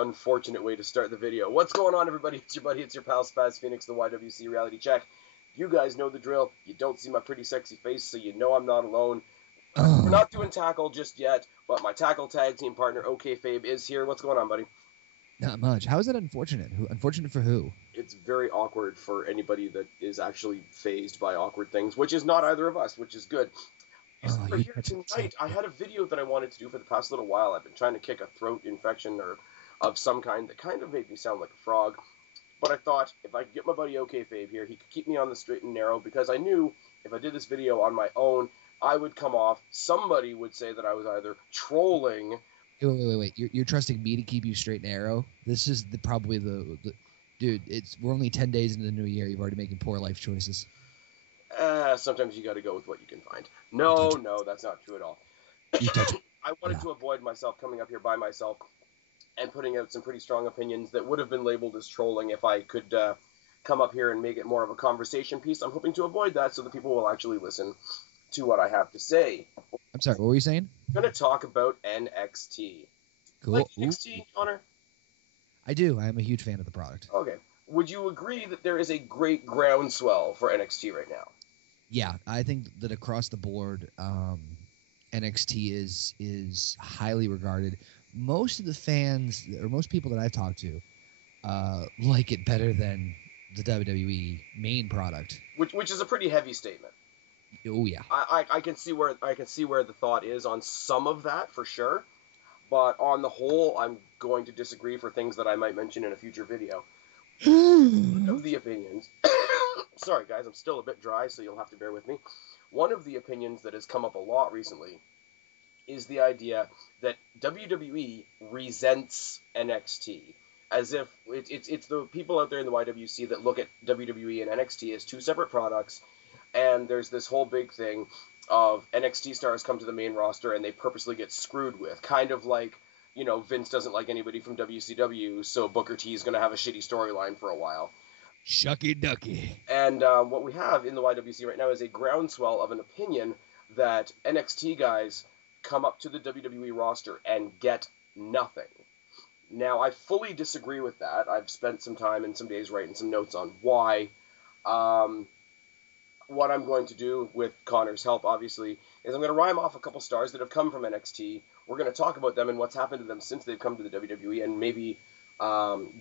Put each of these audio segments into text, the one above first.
unfortunate way to start the video. What's going on, everybody? It's your buddy, it's your pal Spaz Phoenix, the YWC Reality Check. You guys know the drill. You don't see my pretty sexy face, so you know I'm not alone. We're not doing tackle just yet, but my tackle tag team partner, OKAYFABE, is here. What's going on, buddy? Not much. How is it unfortunate? Unfortunate for who? It's very awkward for anybody that is actually fazed by awkward things, which is not either of us, which is good. We're here tonight. I had a video that I wanted to do for the past little while. I've been trying to kick a throat infection or of some kind that kind of made me sound like a frog. But I thought if I could get my buddy OKAYFABE here, he could keep me on the straight and narrow, because I knew if I did this video on my own, I would come off. Somebody would say that I was either trolling. Wait. You're trusting me to keep you straight and narrow? This is probably the dude. We're only 10 days into the new year. You've already making poor life choices. Sometimes you got to go with what you can find. No, that's not true at all. I wanted to avoid myself coming up here by myself and putting out some pretty strong opinions that would have been labeled as trolling if I could come up here and make it more of a conversation piece. I'm hoping to avoid that so that people will actually listen to what I have to say. I'm sorry, what were you saying? I'm going to talk about NXT. Cool. Like NXT, Connor? I do. I am a huge fan of the product. Okay. Would you agree that there is a great groundswell for NXT right now? Yeah, I think that across the board, NXT is highly regarded. Most of the fans, or most people that I've talked to, like it better than the WWE main product. Which is a pretty heavy statement. Oh yeah. I can see where the thought is on some of that for sure, but on the whole, I'm going to disagree for things that I might mention in a future video. One of the opinions. Sorry, guys, I'm still a bit dry, so you'll have to bear with me. One of the opinions that has come up a lot recently is the idea that WWE resents NXT, as if it's the people out there in the YWC that look at WWE and NXT as two separate products, and there's this whole big thing of NXT stars come to the main roster and they purposely get screwed with, kind of like, you know, Vince doesn't like anybody from WCW, so Booker T is going to have a shitty storyline for a while. Shucky ducky. And what we have in the YWC right now is a groundswell of an opinion that NXT guys come up to the WWE roster and get nothing. Now, I fully disagree with that. I've spent some time and some days writing some notes on why. What I'm going to do, with Connor's help, obviously, is I'm going to rhyme off a couple stars that have come from NXT. We're going to talk about them and what's happened to them since they've come to the WWE, and maybe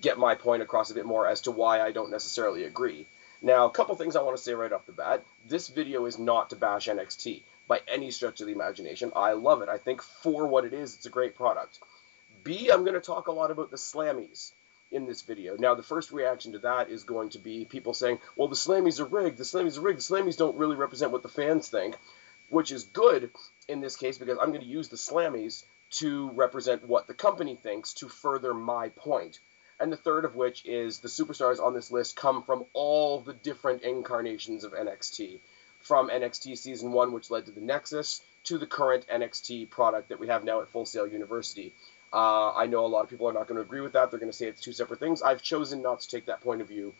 get my point across a bit more as to why I don't necessarily agree. Now, a couple things I want to say right off the bat. This video is not to bash NXT by any stretch of the imagination. I love it. I think for what it is, it's a great product. B, I'm going to talk a lot about the Slammies in this video. Now, the first reaction to that is going to be people saying, well, the Slammies are rigged, the Slammies are rigged, the Slammies don't really represent what the fans think, which is good in this case because I'm going to use the Slammies to represent what the company thinks to further my point. And the third of which is the superstars on this list come from all the different incarnations of NXT. From NXT Season 1, which led to the Nexus, to the current NXT product that we have now at Full Sail University. I know a lot of people are not going to agree with that. They're going to say it's two separate things. I've chosen not to take that point of view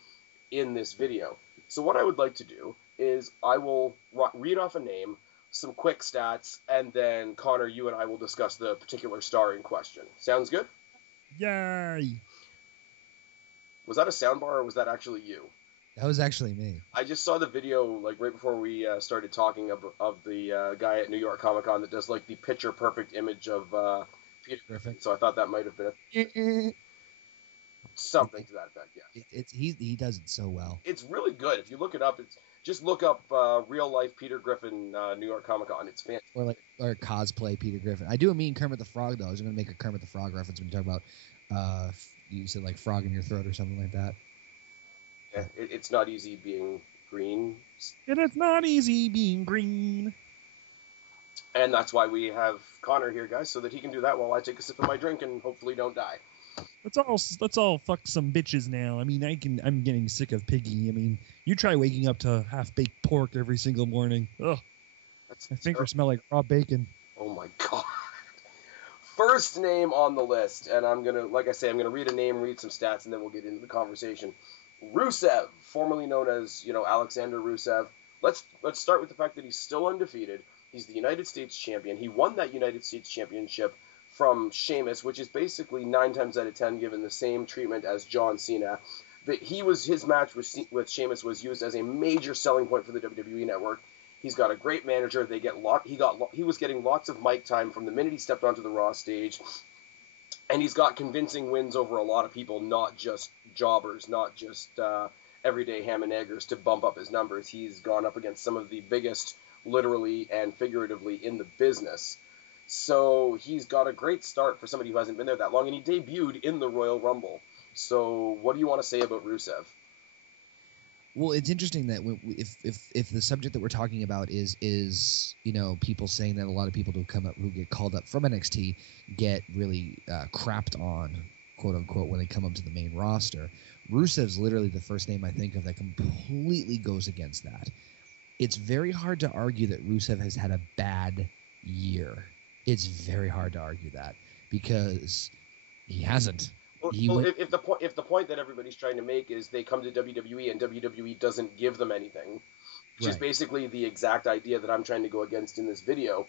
in this video. So what I would like to do is I will read off a name, some quick stats, and then, Connor, you and I will discuss the particular star in question. Sounds good? Yay! Was that a soundbar, or was that actually you? That was actually me. I just saw the video, like, right before we started talking of the guy at New York Comic Con that does, like, the picture-perfect image of Peter Griffin. So I thought that might have been something to that effect, yeah. He does it so well. It's really good. If you look it up, just look up real-life Peter Griffin New York Comic Con. It's fantastic. Or cosplay Peter Griffin. I do mean Kermit the Frog, though. I was going to make a Kermit the Frog reference when you talk about, you said, like, frog in your throat or something like that. Yeah, it's not easy being green. It's not easy being green. And that's why we have Connor here, guys, so that he can do that while I take a sip of my drink and hopefully don't die. Let's all fuck some bitches now. I mean, I'm getting sick of Piggy. I mean, you try waking up to half-baked pork every single morning. Ugh. My fingers smell like raw bacon. Oh my god. First name on the list, and I'm gonna read a name, read some stats, and then we'll get into the conversation. Rusev, formerly known as, Alexander Rusev. Let's start with the fact that he's still undefeated. He's the United States champion. He won that United States championship from Sheamus, which is basically 9 times out of 10 given the same treatment as John Cena. But his match with Sheamus was used as a major selling point for the WWE Network. He's got a great manager. He was getting lots of mic time from the minute he stepped onto the Raw stage, and he's got convincing wins over a lot of people, not just jobbers, not just everyday ham and eggers to bump up his numbers. He's gone up against some of the biggest, literally and figuratively, in the business. So he's got a great start for somebody who hasn't been there that long, and he debuted in the Royal Rumble. So what do you want to say about Rusev? Well, it's interesting that if the subject that we're talking about is people saying that a lot of people who get called up from NXT get really crapped on, quote unquote, when they come up to the main roster, Rusev's literally the first name I think of that completely goes against that. It's very hard to argue that Rusev has had a bad year. It's very hard to argue that because he hasn't. If the point that everybody's trying to make is they come to WWE and WWE doesn't give them anything, which is basically the exact idea that I'm trying to go against in this video.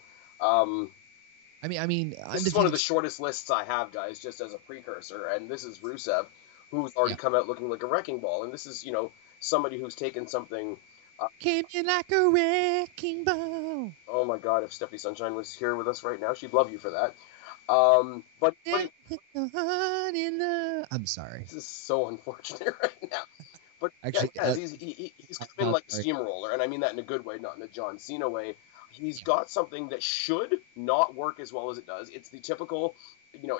This is one of the shortest lists I have, guys, just as a precursor, and this is Rusev, who's already come out looking like a wrecking ball, and this is somebody who's taken something. Came in like a wrecking ball. Oh my God! If Stephanie Sunshine was here with us right now, she'd love you for that. But I'm sorry. This is so unfortunate right now. But actually, he's come in like a steamroller, and I mean that in a good way, not in a John Cena way. He's got something that should not work as well as it does. It's the typical,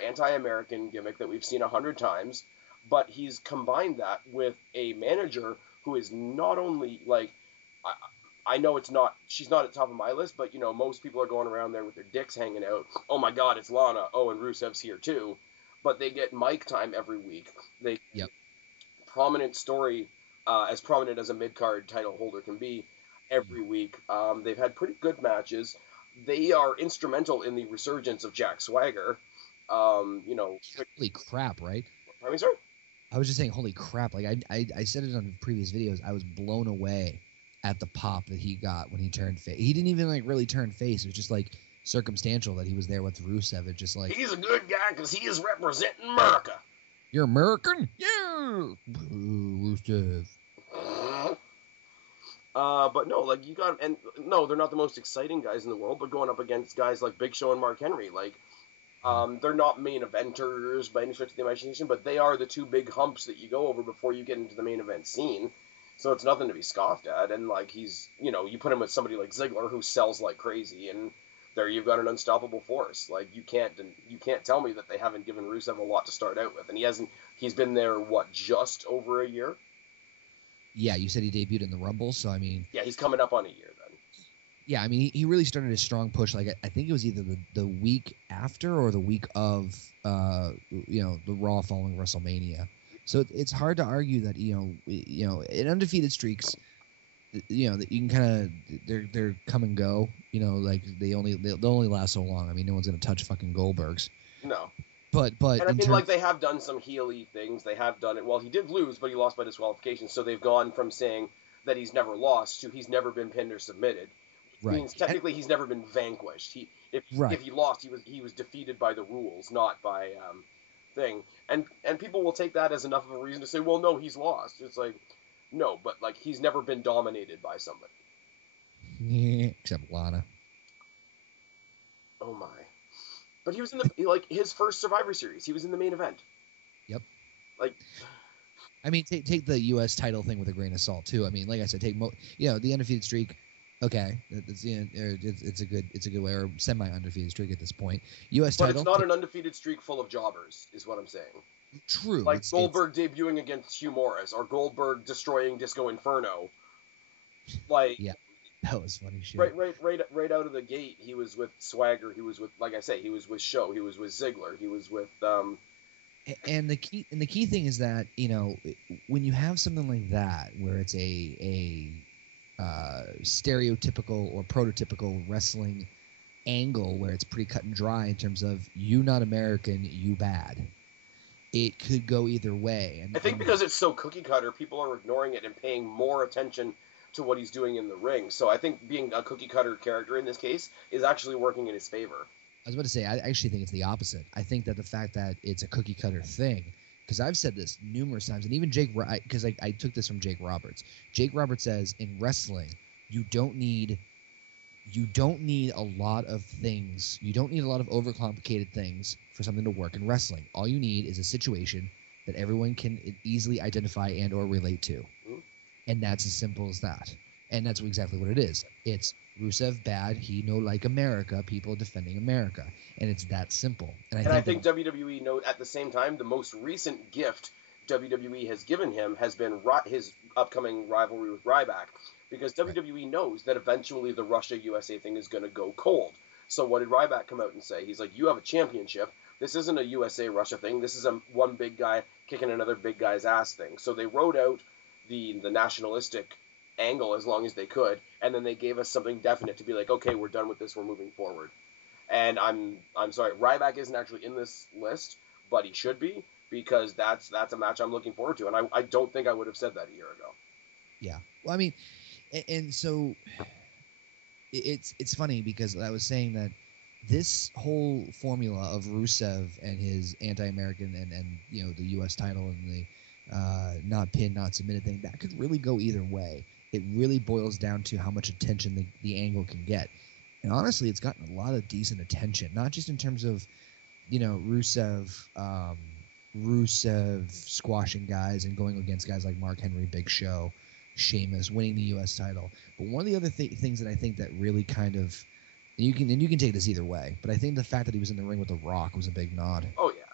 anti-American gimmick that we've seen 100 times, but he's combined that with a manager who is not only like, I know she's not at the top of my list, but most people are going around there with their dicks hanging out. Oh my God, it's Lana. Oh, and Rusev's here too. But they get mic time every week. They prominent story, as prominent as a mid-card title holder can be, every week. They've had pretty good matches. They are instrumental in the resurgence of Jack Swagger. Holy crap, right? Pardon me, sir? I was just saying, holy crap. Like I said it on previous videos. I was blown away at the pop that he got when he turned face. He didn't even really turn face. It was just circumstantial that he was there with Rusev. It's just he's a good guy because he is representing America. You're American? Yeah. Rusev. But no, you got, and no, they're not the most exciting guys in the world, but going up against guys like Big Show and Mark Henry, they're not main eventers by any stretch of the imagination, but they are the two big humps that you go over before you get into the main event scene. So it's nothing to be scoffed at. And he's, you put him with somebody like Ziggler who sells like crazy, and there you've got an unstoppable force. You can't tell me that they haven't given Rusev a lot to start out with, and he's been there just over a year. Yeah, you said he debuted in the Rumble, so yeah, he's coming up on a year then. Yeah, he really started a strong push. I think it was either the week after or the week of the Raw following WrestleMania. So it's hard to argue that in undefeated streaks, that you can kind of they're come and go. They'll only last so long. No one's gonna touch fucking Goldberg's. No. But and they have done some heel-y things. They have done it. Well, he did lose, but he lost by disqualification. So they've gone from saying that he's never lost to he's never been pinned or submitted. Which means technically he's never been vanquished. If he lost, he was defeated by the rules, not by thing. And people will take that as enough of a reason to say, well, no, he's lost. It's no, but he's never been dominated by somebody. Yeah, except Lana. Oh my. But he was in his first Survivor Series. He was in the main event. Yep. Take the U.S. title thing with a grain of salt too. Like I said, take the undefeated streak. Okay, it's a good way, or semi-undefeated streak at this point. U.S. title. But it's not an undefeated streak full of jobbers, is what I'm saying. True. Goldberg debuting against Hugh Morris, or Goldberg destroying Disco Inferno. Yeah, that was funny shit. Right out of the gate, he was with Swagger. He was with, like I say, he was with Show. He was with Ziggler. He was with. And the key thing is that when you have something like that, where it's a stereotypical or prototypical wrestling angle, where it's pretty cut and dry in terms of you not American, you bad. It could go either way. I think because it's so cookie cutter, people are ignoring it and paying more attention to what he's doing in the ring. So I think being a cookie cutter character in this case is actually working in his favor. I was about to say, I actually think it's the opposite. I think that the fact that it's a cookie cutter thing, because I've said this numerous times, and even because I took this from Jake Roberts. Jake Roberts says in wrestling, you don't need a lot of things. You don't need a lot of overcomplicated things for something to work in wrestling. All you need is a situation that everyone can easily identify and or relate to. And that's as simple as that. And that's exactly what it is. It's Rusev bad, he no like America, people defending America. And it's that simple. And I think WWE knows at the same time, the most recent gift WWE has given him has been his upcoming rivalry with Ryback. Because WWE knows that eventually the Russia-USA thing is going to go cold. So what did Ryback come out and say? He's like, you have a championship. This isn't a USA-Russia thing. This is a one big guy kicking another big guy's ass thing. So they wrote out the nationalistic angle as long as they could, and then they gave us something definite to be like, okay, we're done with this, we're moving forward. And I'm sorry, Ryback isn't actually in this list, but he should be, because that's a match I'm looking forward to, and I don't think I would have said that a year ago. Yeah. Well, I mean, and so it's funny because I was saying that this whole formula of Rusev and his anti-American and the U.S. title and the not pinned, not submitted thing, that could really go either way. It really boils down to how much attention the angle can get. And honestly, it's gotten a lot of decent attention, not just in terms of, Rusev squashing guys and going against guys like Mark Henry, Big Show, Sheamus, winning the U.S. title. But one of the other things that I think that really kind of, you can take this either way, but I think the fact that he was in the ring with The Rock was a big nod. Oh, yeah.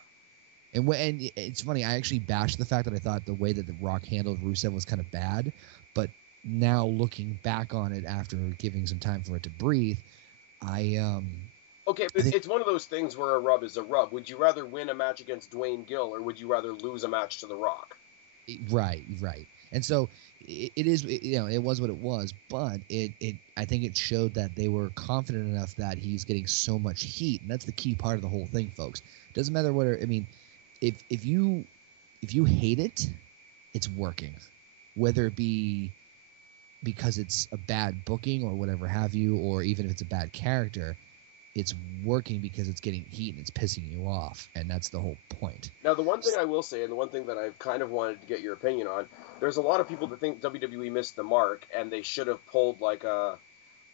And it's funny, I actually bashed the fact that I thought the way that The Rock handled Rusev was kind of bad, but now looking back on it after giving some time for it to breathe, Okay, but it's one of those things where a rub is a rub. Would you rather win a match against Dwayne Gill, or would you rather lose a match to The Rock? Right. And so it was what it was, but I think it showed that they were confident enough that he's getting so much heat, and that's the key part of the whole thing, folks. Doesn't matter if you hate it, it's working. Whether it be because it's a bad booking or whatever have you, or even if it's a bad character, it's working because it's getting heat and it's pissing you off, and that's the whole point. Now, the one thing I will say, and the one thing that I've kind of wanted to get your opinion on, there's a lot of people that think WWE missed the mark, and they should have pulled like an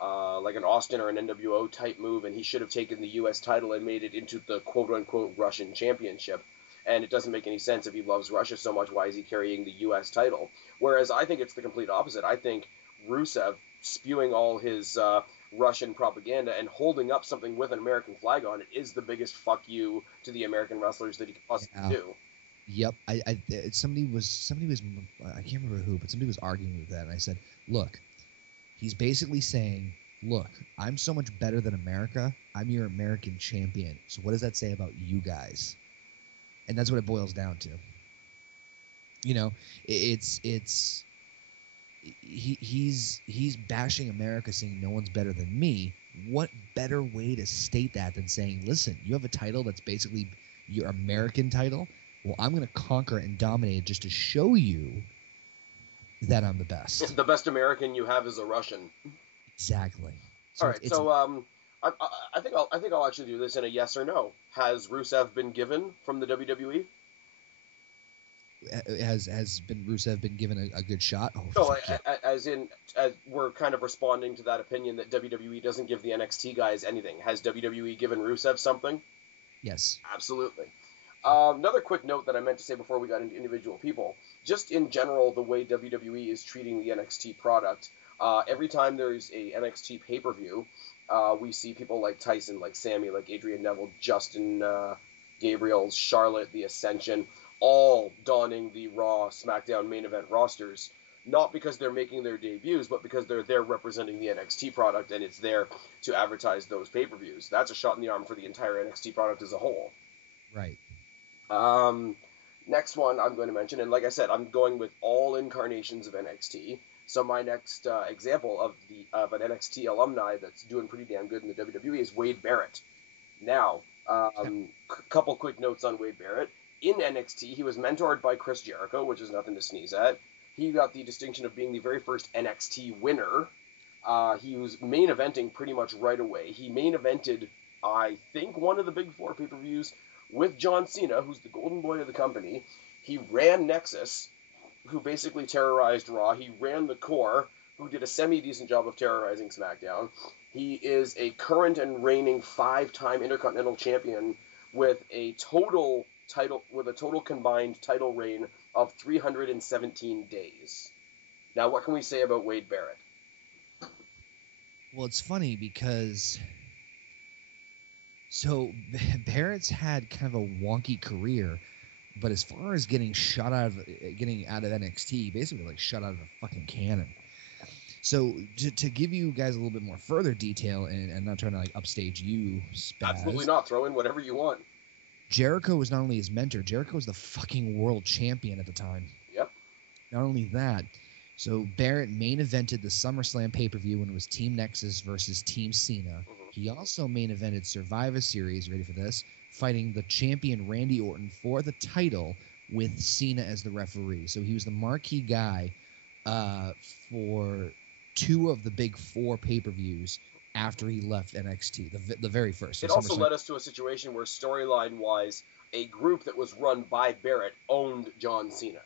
Austin or an NWO type move, and he should have taken the U.S. title and made it into the quote-unquote Russian championship. And it doesn't make any sense. If he loves Russia so much, why is he carrying the U.S. title? Whereas I think it's the complete opposite. I think Rusev spewing all his Russian propaganda and holding up something with an American flag on it is the biggest fuck you to the American wrestlers that he could possibly do. Yep. Somebody was I can't remember who, but somebody was arguing with that, and I said, look, he's basically saying, look, I'm so much better than America. I'm your American champion. So what does that say about you guys? And that's what it boils down to. He's bashing America, saying no one's better than me. What better way to state that than saying, listen, you have a title that's basically your American title. Well, I'm going to conquer it and dominate it just to show you that I'm the best. The best American you have is a Russian. Exactly. All right, so I think I'll actually do this in a yes or no. Has Rusev been given from the WWE? Has Rusev been given a good shot? No, as we're kind of responding to that opinion that WWE doesn't give the NXT guys anything. Has WWE given Rusev something? Yes. Absolutely. Another quick note that I meant to say before we got into individual people, just in general, the way WWE is treating the NXT product, every time there's a NXT pay-per-view, we see people like Tyson, like Sammy, like Adrian Neville, Justin Gabriel, Charlotte, The Ascension, all donning the Raw, SmackDown main event rosters, not because they're making their debuts, but because they're there representing the NXT product, and it's there to advertise those pay-per-views. That's a shot in the arm for the entire NXT product as a whole. Right. Next one I'm going to mention, and like I said, I'm going with all incarnations of NXT. So my next example of an NXT alumni that's doing pretty damn good in the WWE is Wade Barrett. Now, couple quick notes on Wade Barrett. In NXT, he was mentored by Chris Jericho, which is nothing to sneeze at. He got the distinction of being the very first NXT winner. He was main eventing pretty much right away. He main evented I think, one of the big 4 pay-per-views with John Cena, who's the golden boy of the company. He ran Nexus, who basically terrorized Raw. He ran the Core, who did a semi-decent job of terrorizing SmackDown. He is a current and reigning 5-time Intercontinental Champion with a total combined title reign of 317 days. Now, what can we say about Wade Barrett? Well, it's funny because Barrett's had kind of a wonky career, but as far as getting out of NXT, basically like shut out of a fucking cannon. So to give you guys a little bit more further detail, and I'm not trying to like upstage you, Spaz. Absolutely not. Throw in whatever you want. Jericho was not only his mentor, Jericho was the fucking world champion at the time. Yep. Not only that, so Barrett main evented the SummerSlam pay-per-view when it was Team Nexus versus Team Cena. Mm-hmm. He also main evented Survivor Series, ready for this, fighting the champion Randy Orton for the title with Cena as the referee. So he was the marquee guy for 2 of the big 4 pay-per-views after he left NXT, the very first. So it also led us to a situation where storyline-wise, a group that was run by Barrett owned John Cena.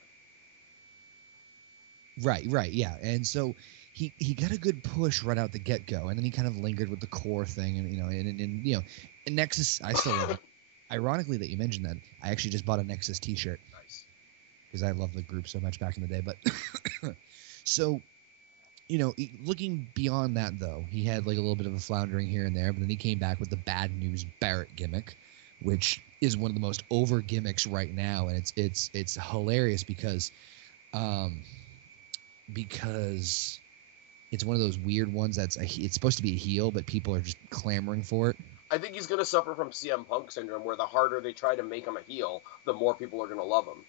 Right, yeah. And so he got a good push right out the get-go, and then he kind of lingered with the Core thing, and Nexus, I still love it. Ironically that you mentioned that, I actually just bought a Nexus t-shirt. Nice. Because I love the group so much back in the day, but so... looking beyond that, though, he had like a little bit of a floundering here and there, but then he came back with the Bad News Barrett gimmick, which is one of the most over gimmicks right now, and it's hilarious because it's one of those weird ones it's supposed to be a heel, but people are just clamoring for it. I think he's going to suffer from CM Punk syndrome, where the harder they try to make him a heel, the more people are going to love him.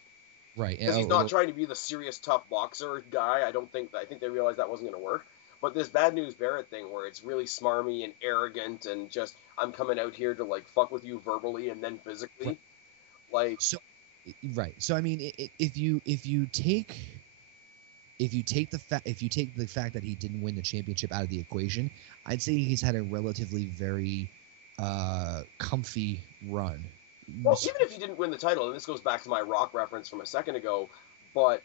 Right. Because he's not trying to be the serious, tough boxer guy. I think they realized that wasn't going to work. But this Bad News Barrett thing, where it's really smarmy and arrogant and just, I'm coming out here to, like, fuck with you verbally and then physically. Right. Right. So, I mean, if you take the fact that he didn't win the championship out of the equation, I'd say he's had a relatively very comfy run. Well, even if he didn't win the title, and this goes back to my Rock reference from a second ago, but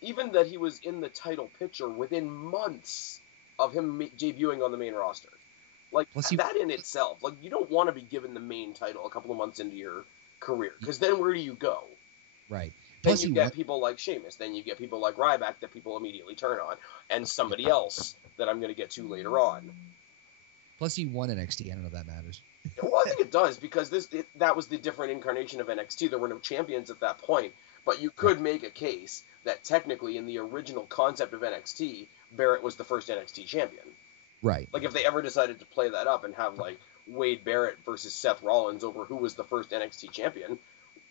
even that he was in the title picture within months of him debuting on the main roster. Like, that in itself, like, you don't want to be given the main title a couple of months into your career, because then where do you go? Right. Then you get people like Sheamus, then you get people like Ryback that people immediately turn on, and somebody else that I'm going to get to later on. Plus, he won NXT. I don't know if that matters. Well, I think it does, because that was the different incarnation of NXT. There were no champions at that point, but you could make a case that technically in the original concept of NXT, Barrett was the first NXT champion. Right. Like, if they ever decided to play that up and have, like, Wade Barrett versus Seth Rollins over who was the first NXT champion,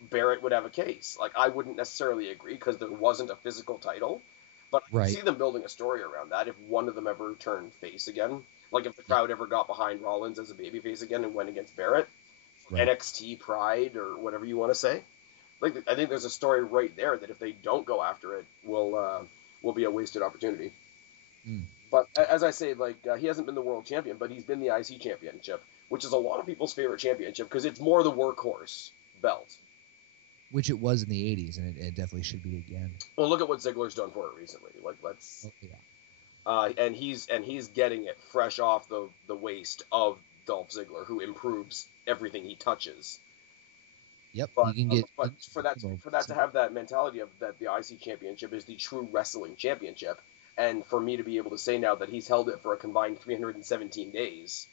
Barrett would have a case. Like, I wouldn't necessarily agree because there wasn't a physical title, but I see them building a story around that if one of them ever turned face again. Like, if the crowd ever got behind Rollins as a babyface again and went against Barrett, NXT pride or whatever you want to say. Like, I think there's a story right there that if they don't go after it, will be a wasted opportunity. Mm. But as I say, like, he hasn't been the world champion, but he's been the IC championship, which is a lot of people's favorite championship because it's more the workhorse belt. Which it was in the 80s, and it definitely should be again. Well, look at what Ziggler's done for it recently. Like, let's... Oh, yeah. And he's getting it fresh off the waist of Dolph Ziggler, who improves everything he touches. Yep, but you can get. But for that to have that mentality of that the IC championship is the true wrestling championship, and for me to be able to say now that he's held it for a combined 317 days.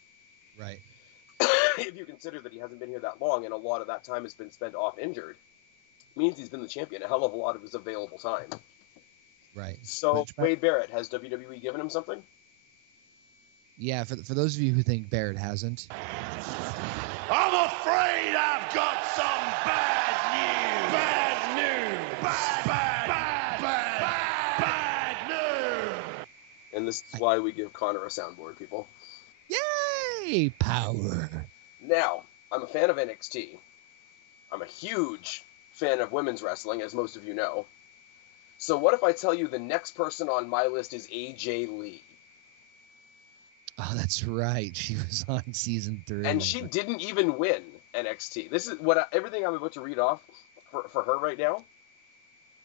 Right. If you consider that he hasn't been here that long, and a lot of that time has been spent off injured, means he's been the champion a hell of a lot of his available time. Right. So, Wade Barrett, has WWE given him something? Yeah, for those of you who think Barrett hasn't. I'm afraid I've got some bad news. Bad news. Bad news. And this is why we give Connor a soundboard, people. Yay! Power. Now, I'm a fan of NXT. I'm a huge fan of women's wrestling, as most of you know. So what if I tell you the next person on my list is AJ Lee? Oh, that's right. She was on season 3. And she didn't even win NXT. This is what everything I'm about to read off for her right now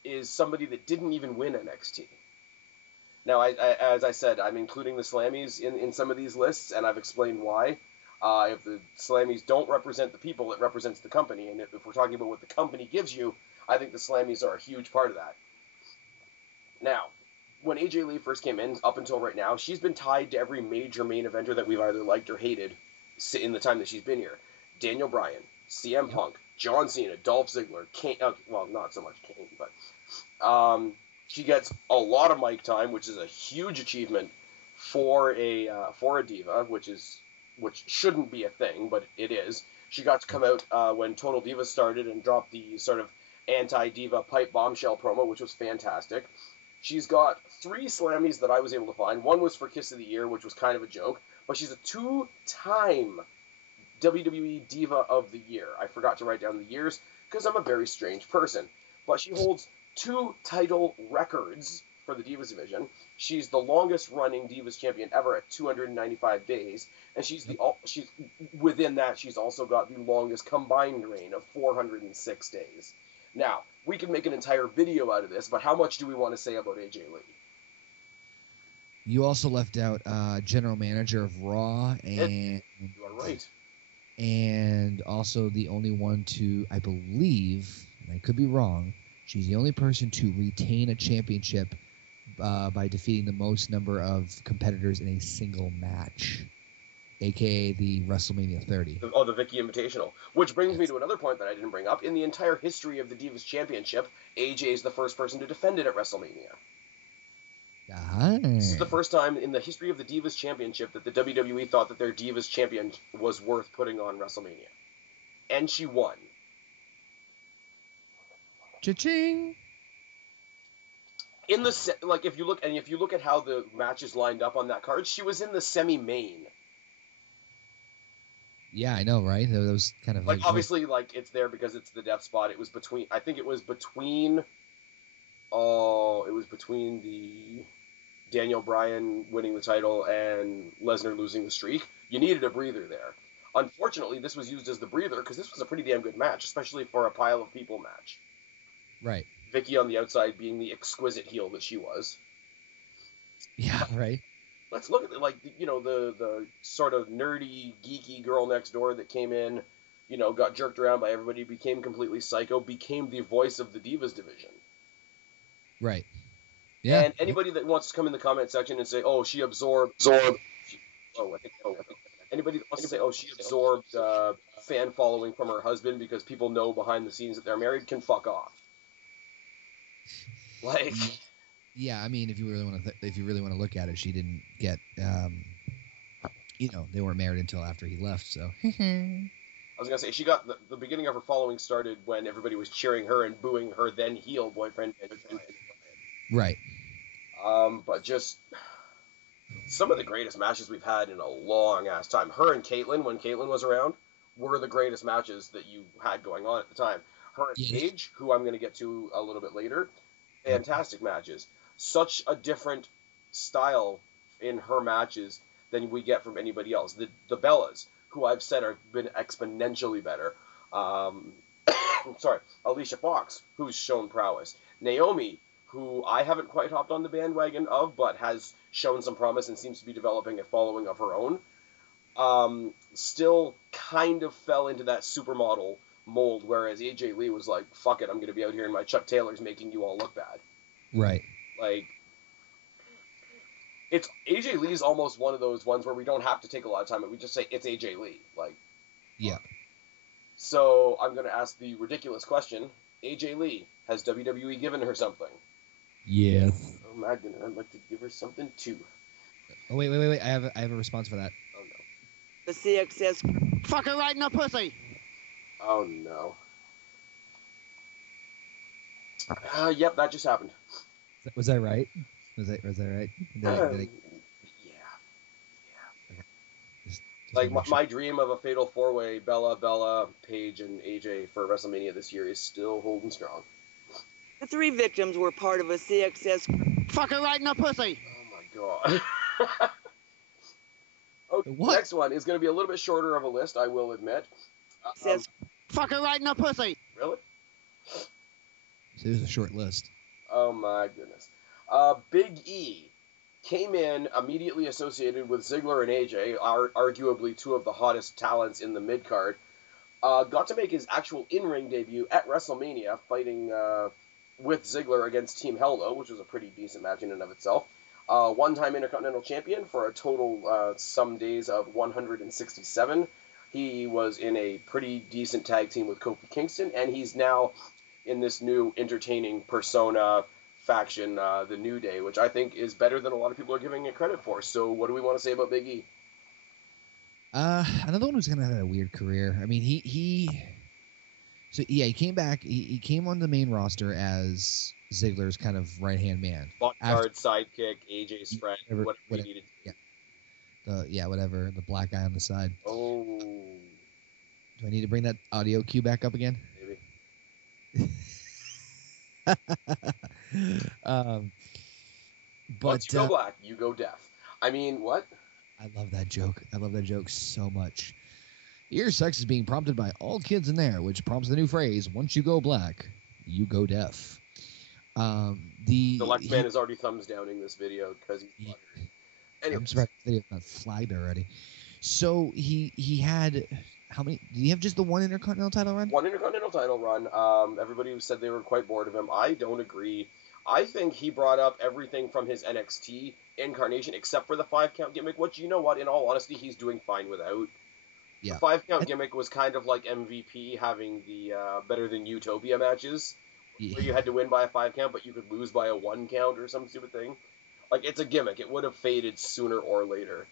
is somebody that didn't even win NXT. Now, as I said, I'm including the Slammies in some of these lists, and I've explained why. If the Slammies don't represent the people, it represents the company. And if we're talking about what the company gives you, I think the Slammies are a huge part of that. Now, when AJ Lee first came in, up until right now, she's been tied to every major main eventer that we've either liked or hated in the time that she's been here. Daniel Bryan, CM Punk, John Cena, Dolph Ziggler, Kane, well, not so much Kane, but she gets a lot of mic time, which is a huge achievement for a diva, which shouldn't be a thing, but it is. She got to come out when Total Divas started and drop the sort of anti-diva pipe bombshell promo, which was fantastic. She's got 3 Slammies that I was able to find. One was for Kiss of the Year, which was kind of a joke, but she's a 2-time WWE Diva of the Year. I forgot to write down the years because I'm a very strange person. But she holds 2 title records for the Divas division. She's the longest running Divas champion ever at 295 days, and she's within that she's also got the longest combined reign of 406 days. Now, we can make an entire video out of this, but how much do we want to say about AJ Lee? You also left out general manager of Raw, and you are right. And also the only one to, I believe, and I could be wrong, she's the only person to retain a championship by defeating the most number of competitors in a single match, a.k.a. the WrestleMania 30. The Vicky Invitational. Which brings me to another point that I didn't bring up. In the entire history of the Divas Championship, AJ is the first person to defend it at WrestleMania. This is the first time in the history of the Divas Championship that the WWE thought that their Divas Champion was worth putting on WrestleMania. And she won. Cha-ching! If you look at how the matches lined up on that card, she was in the semi-main. Yeah, I know, right? That was kind of obviously, it's there because it's the death spot. It was between the Daniel Bryan winning the title and Lesnar losing the streak. You needed a breather there. Unfortunately, this was used as the breather because this was a pretty damn good match, especially for a pile of people match. Right. Vicky on the outside being the exquisite heel that she was. Yeah, right. Let's look at the sort of nerdy, geeky girl next door that came in, got jerked around by everybody, became completely psycho, became the voice of the Divas division. Right. Yeah. And anybody that wants to come in the comment section and say, "Oh, she absorbed," anybody that wants to say, "Oh, she absorbed fan following from her husband because people know behind the scenes that they're married," can fuck off. Yeah, I mean, if you really want to look at it, she didn't get, they weren't married until after he left. So. I was gonna say she got the beginning of her following started when everybody was cheering her and booing her then heel boyfriend. Right. But just some of the greatest matches we've had in a long ass time. Her and Caitlyn, when Caitlyn was around, were the greatest matches that you had going on at the time. Her and Paige, who I'm going to get to a little bit later, fantastic matches. Such a different style in her matches than we get from anybody else. The Bellas, who I've said have been exponentially better. Alicia Fox, who's shown prowess. Naomi, who I haven't quite hopped on the bandwagon of, but has shown some promise and seems to be developing a following of her own. Still kind of fell into that supermodel mold, whereas AJ Lee was like, fuck it, I'm going to be out here in my Chuck Taylors making you all look bad. Right. It's AJ Lee's almost one of those ones where we don't have to take a lot of time, but we just say it's AJ Lee. Yeah. So I'm going to ask the ridiculous question. AJ Lee, has WWE given her something? Yes. Oh, Magdalene, I'd like to give her something too. Oh, wait. I have a response for that. Oh, no. The CXS. Fuck her right in the pussy. Oh, no. Yep, that just happened. Was that right? Was that right? Yeah. My dream of a fatal four-way Bella, Paige, and AJ for WrestleMania this year is still holding strong. The 3 victims were part of a CXS. Fuck her right in the pussy. Oh my god. Okay, What? The next one is going to be a little bit shorter of a list, I will admit. Says, fuck her right in the pussy. Really? So it was a short list. Oh my goodness. Big E came in immediately associated with Ziggler and AJ, arguably two of the hottest talents in the mid-card. Got to make his actual in-ring debut at WrestleMania, fighting with Ziggler against Team Hell No, which was a pretty decent match in and of itself. One-time Intercontinental Champion for a total some days of 167. He was in a pretty decent tag team with Kofi Kingston, and he's now in this new entertaining persona faction, the New Day, which I think is better than a lot of people are giving it credit for. So what do we want to say about Big E? Another one who's gonna have a weird career. I mean, he came back. He came on the main roster as Ziggler's kind of right-hand man. Bodyguard, sidekick, AJ's friend, whatever he needed. Yeah. Whatever. The black guy on the side. Oh. Do I need to bring that audio cue back up again? Maybe. Once you go black, you go deaf. I mean, what? I love that joke. I love that joke so much. Ear sex is being prompted by all kids in there, which prompts the new phrase, once you go black, you go deaf. The Lex Man is already thumbs downing this video because he's buttered. Anyways. I'm surprised the video's not flagged already. So he had how many? Did he have just the one Intercontinental title run? One Intercontinental title run. Everybody said they were quite bored of him. I don't agree. I think he brought up everything from his NXT incarnation, except for the 5-count gimmick, which, you know what, in all honesty, he's doing fine without. Yeah. The 5-count gimmick was kind of like MVP having the Better Than Utopia matches, where you had to win by a 5-count, but you could lose by a 1-count or some stupid thing. Like, it's a gimmick. It would have faded sooner or later.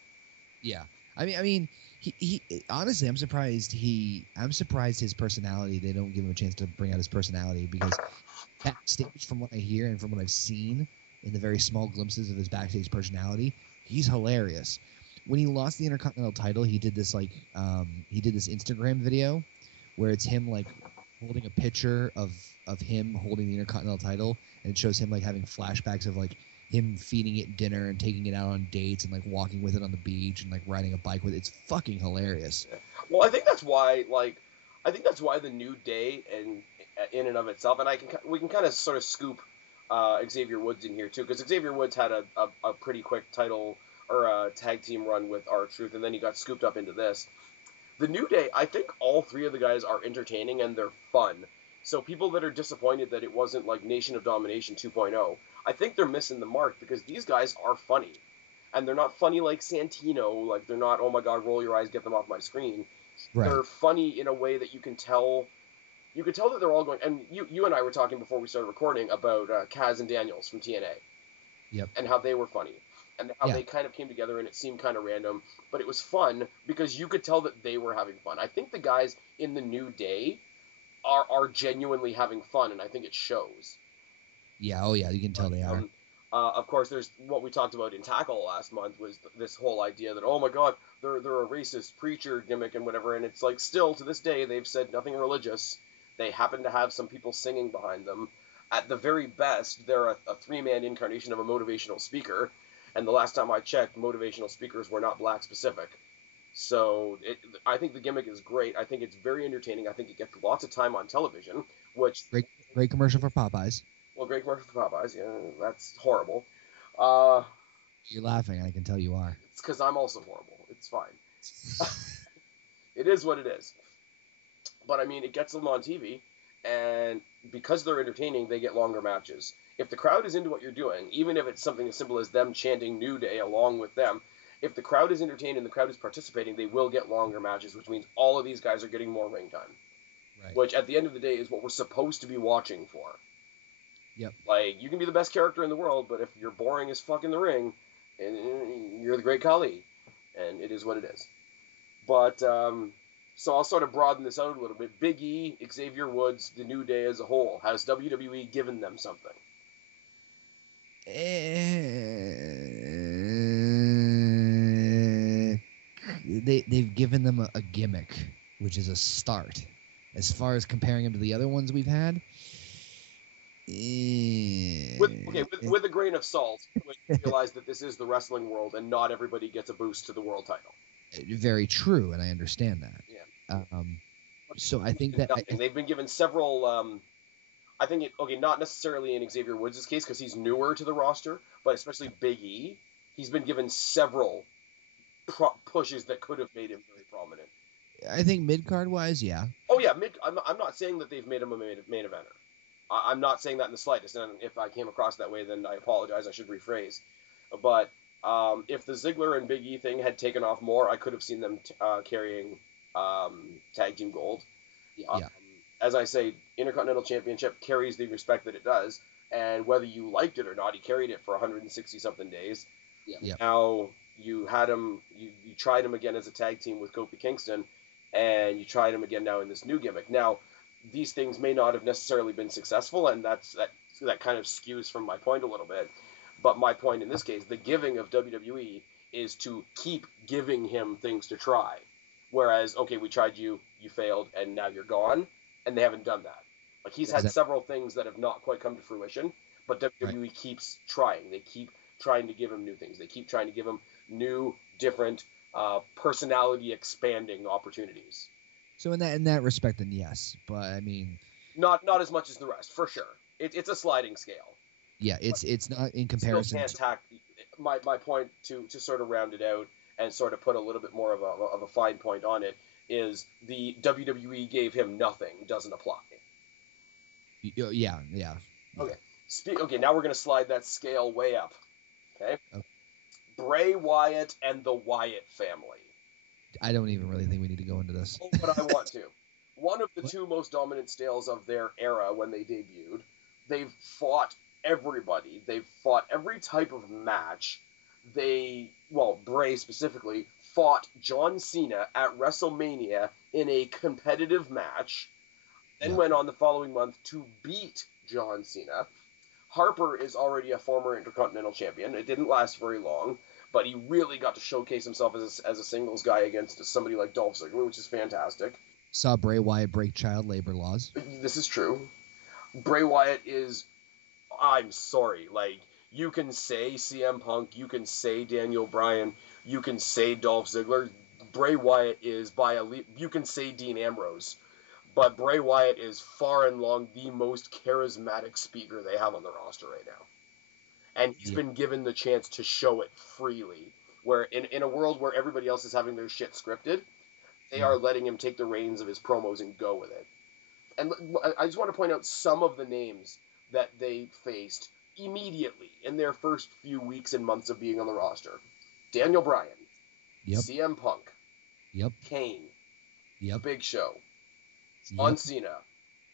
Yeah. I mean, he honestly, I'm surprised his personality, they don't give him a chance to bring out his personality, because backstage, from what I hear and from what I've seen in the very small glimpses of his backstage personality, he's hilarious. When he lost the Intercontinental title, he did this Instagram video where it's him like holding a picture of him holding the Intercontinental title, and it shows him like having flashbacks of like him feeding it dinner and taking it out on dates and like walking with it on the beach and like riding a bike with it. It's fucking hilarious. Well, I think that's why the New Day and in and of itself, and we can kind of sort of scoop Xavier Woods in here too, because Xavier Woods had a pretty quick title or a tag team run with R-Truth, and then he got scooped up into this. The New Day, I think all three of the guys are entertaining and they're fun. So people that are disappointed that it wasn't like Nation of Domination 2.0, I think they're missing the mark, because these guys are funny. And they're not funny like Santino, like they're not, oh my god, roll your eyes, get them off my screen. Right. They're funny in a way that you can tell that they're all going, and you and I were talking before we started recording about Kaz and Daniels from TNA. Yep. And how they were funny. And how they kind of came together, and it seemed kind of random, but it was fun because you could tell that they were having fun. I think the guys in the New Day are genuinely having fun, and I think it shows. Yeah, oh yeah, you can tell they are. Of course, there's what we talked about in Tackle last month was this whole idea that, oh my god, they're a racist preacher gimmick and whatever, and it's like still to this day they've said nothing religious. They happen to have some people singing behind them. At the very best, they're a 3-man incarnation of a motivational speaker, and the last time I checked, motivational speakers were not black specific. So I think the gimmick is great. I think it's very entertaining. I think it gets lots of time on television, which... Great commercial for Popeyes. Well, great commercial for Popeyes. Yeah, that's horrible. You're laughing. I can tell you are. It's because I'm also horrible. It's fine. It is what it is. But, I mean, it gets them on TV, and because they're entertaining, they get longer matches. If the crowd is into what you're doing, even if it's something as simple as them chanting New Day along with them, if the crowd is entertained and the crowd is participating, they will get longer matches, which means all of these guys are getting more ring time. Right. Which, at the end of the day, is what we're supposed to be watching for. Yep. Like, you can be the best character in the world, but if you're boring as fuck in the ring, you're the great Khali. And it is what it is. But, so I'll sort of broaden this out a little bit. Big E, Xavier Woods, the New Day as a whole. Has WWE given them something? They've given them a gimmick, which is a start. As far as comparing them to the other ones we've had, with a grain of salt, when you realize that this is the wrestling world and not everybody gets a boost to the world title. Very true, and I understand that. Yeah. So I think that they've been given several. I think not necessarily in Xavier Woods' case because he's newer to the roster, but especially Big E, he's been given several pushes that could have made him very prominent. I think mid card wise, yeah. Oh yeah, I'm not saying that they've made him a main eventer. I'm not saying that in the slightest. And if I came across that way, then I apologize. I should rephrase. But if the Ziggler and Big E thing had taken off more, I could have seen them carrying tag team gold. Yeah. As I say, Intercontinental Championship carries the respect that it does, and whether you liked it or not, he carried it for 160 something days. Yeah. Now you had him, you tried him again as a tag team with Kofi Kingston, and you tried him again now in this new gimmick. Now, these things may not have necessarily been successful, and that kind of skews from my point a little bit. But my point in this case, the giving of WWE is to keep giving him things to try. Whereas, okay, we tried you failed, and now you're gone. And they haven't done that. Like, he's had several things that have not quite come to fruition, but WWE keeps trying. They keep trying to give him new things. They keep trying to give him new, different, personality expanding opportunities. So in that respect, then yes, but I mean, not as much as the rest, for sure. It's a sliding scale. Yeah, it's not in comparison. My point to sort of round it out and sort of put a little bit more of a fine point on it is the WWE gave him nothing doesn't apply. Yeah. Okay, now we're going to slide that scale way up. Okay? Bray Wyatt and the Wyatt family. I don't even really think we need to go into this. Oh, but I want to. One of the two most dominant styles of their era when they debuted. They've fought everybody. They've fought every type of match. Bray specifically, fought John Cena at WrestleMania in a competitive match, then went on the following month to beat John Cena. Harper is already a former Intercontinental Champion. It didn't last very long, but he really got to showcase himself as a singles guy against somebody like Dolph Ziggler, which is fantastic. Saw Bray Wyatt break child labor laws. This is true. Bray Wyatt is, I'm sorry, like, you can say CM Punk, you can say Daniel Bryan, you can say Dolph Ziggler. Bray Wyatt is you can say Dean Ambrose. But Bray Wyatt is far and long the most charismatic speaker they have on the roster right now. And he's been given the chance to show it freely. Where in a world where everybody else is having their shit scripted, they are letting him take the reins of his promos and go with it. And I just want to point out some of the names that they faced immediately in their first few weeks and months of being on the roster. Daniel Bryan. CM Punk. Kane. Big Show. John Cena.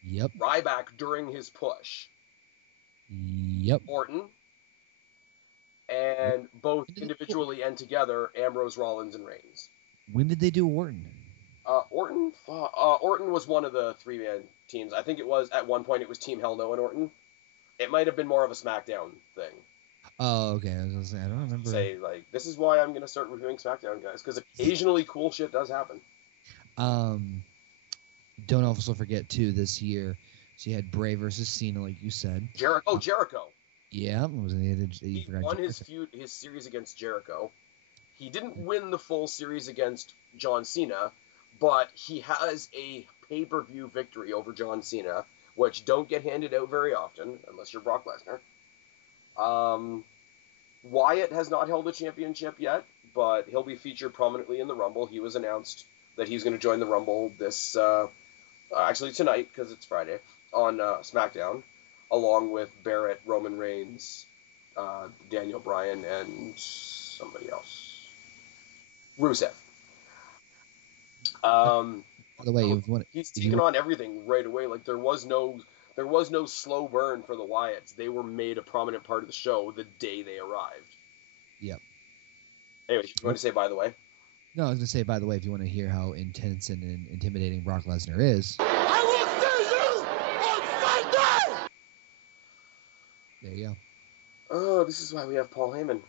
Ryback during his push. Orton. And both individually and together, Ambrose, Rollins, and Reigns. When did they do Orton? Orton was one of the three-man teams. I think it was, at one point, it was Team Hell No and Orton. It might have been more of a SmackDown thing. Oh, okay. I was gonna say, I don't remember. This is why I'm gonna start reviewing SmackDown, guys, because occasionally cool shit does happen. Don't also forget too, this year, so you had Bray versus Cena, like you said. Jericho. Yeah, he won his series against Jericho. He didn't win the full series against John Cena, but he has a pay-per-view victory over John Cena, which don't get handed out very often, unless you're Brock Lesnar. Wyatt has not held a championship yet, but he'll be featured prominently in the Rumble. He was announced that he's going to join the Rumble this, actually tonight, because it's Friday, on SmackDown, along with Barrett, Roman Reigns, Daniel Bryan, and somebody else. Rusev. By the way, he's taken on everything right away. Like, there was no slow burn for the Wyatts. They were made a prominent part of the show the day they arrived. Yep. Anyway, you want to say by the way? No, I was going to say, by the way, if you want to hear how intense and intimidating Brock Lesnar is. I will see you on Sunday! There you go. Oh, this is why we have Paul Heyman.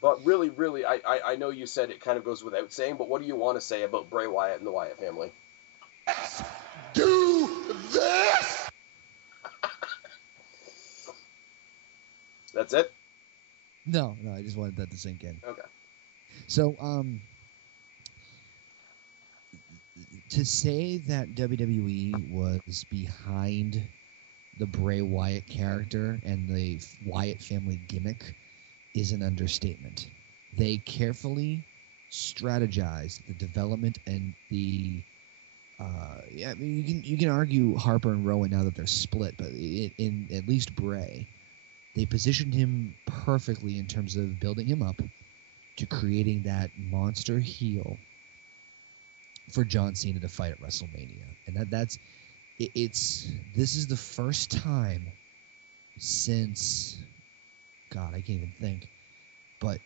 But really, I know you said it kind of goes without saying, but what do you want to say about Bray Wyatt and the Wyatt family? Let's do this! That's it? No, I just wanted that to sink in. Okay. So, To say that WWE was behind the Bray Wyatt character and the Wyatt family gimmick is an understatement. They carefully strategized the development and the I mean, you can argue Harper and Rowan now that they're split, but in at least Bray, they positioned him perfectly in terms of building him up to creating that monster heel for John Cena to fight at WrestleMania. And this is the first time since, God, I can't even think. But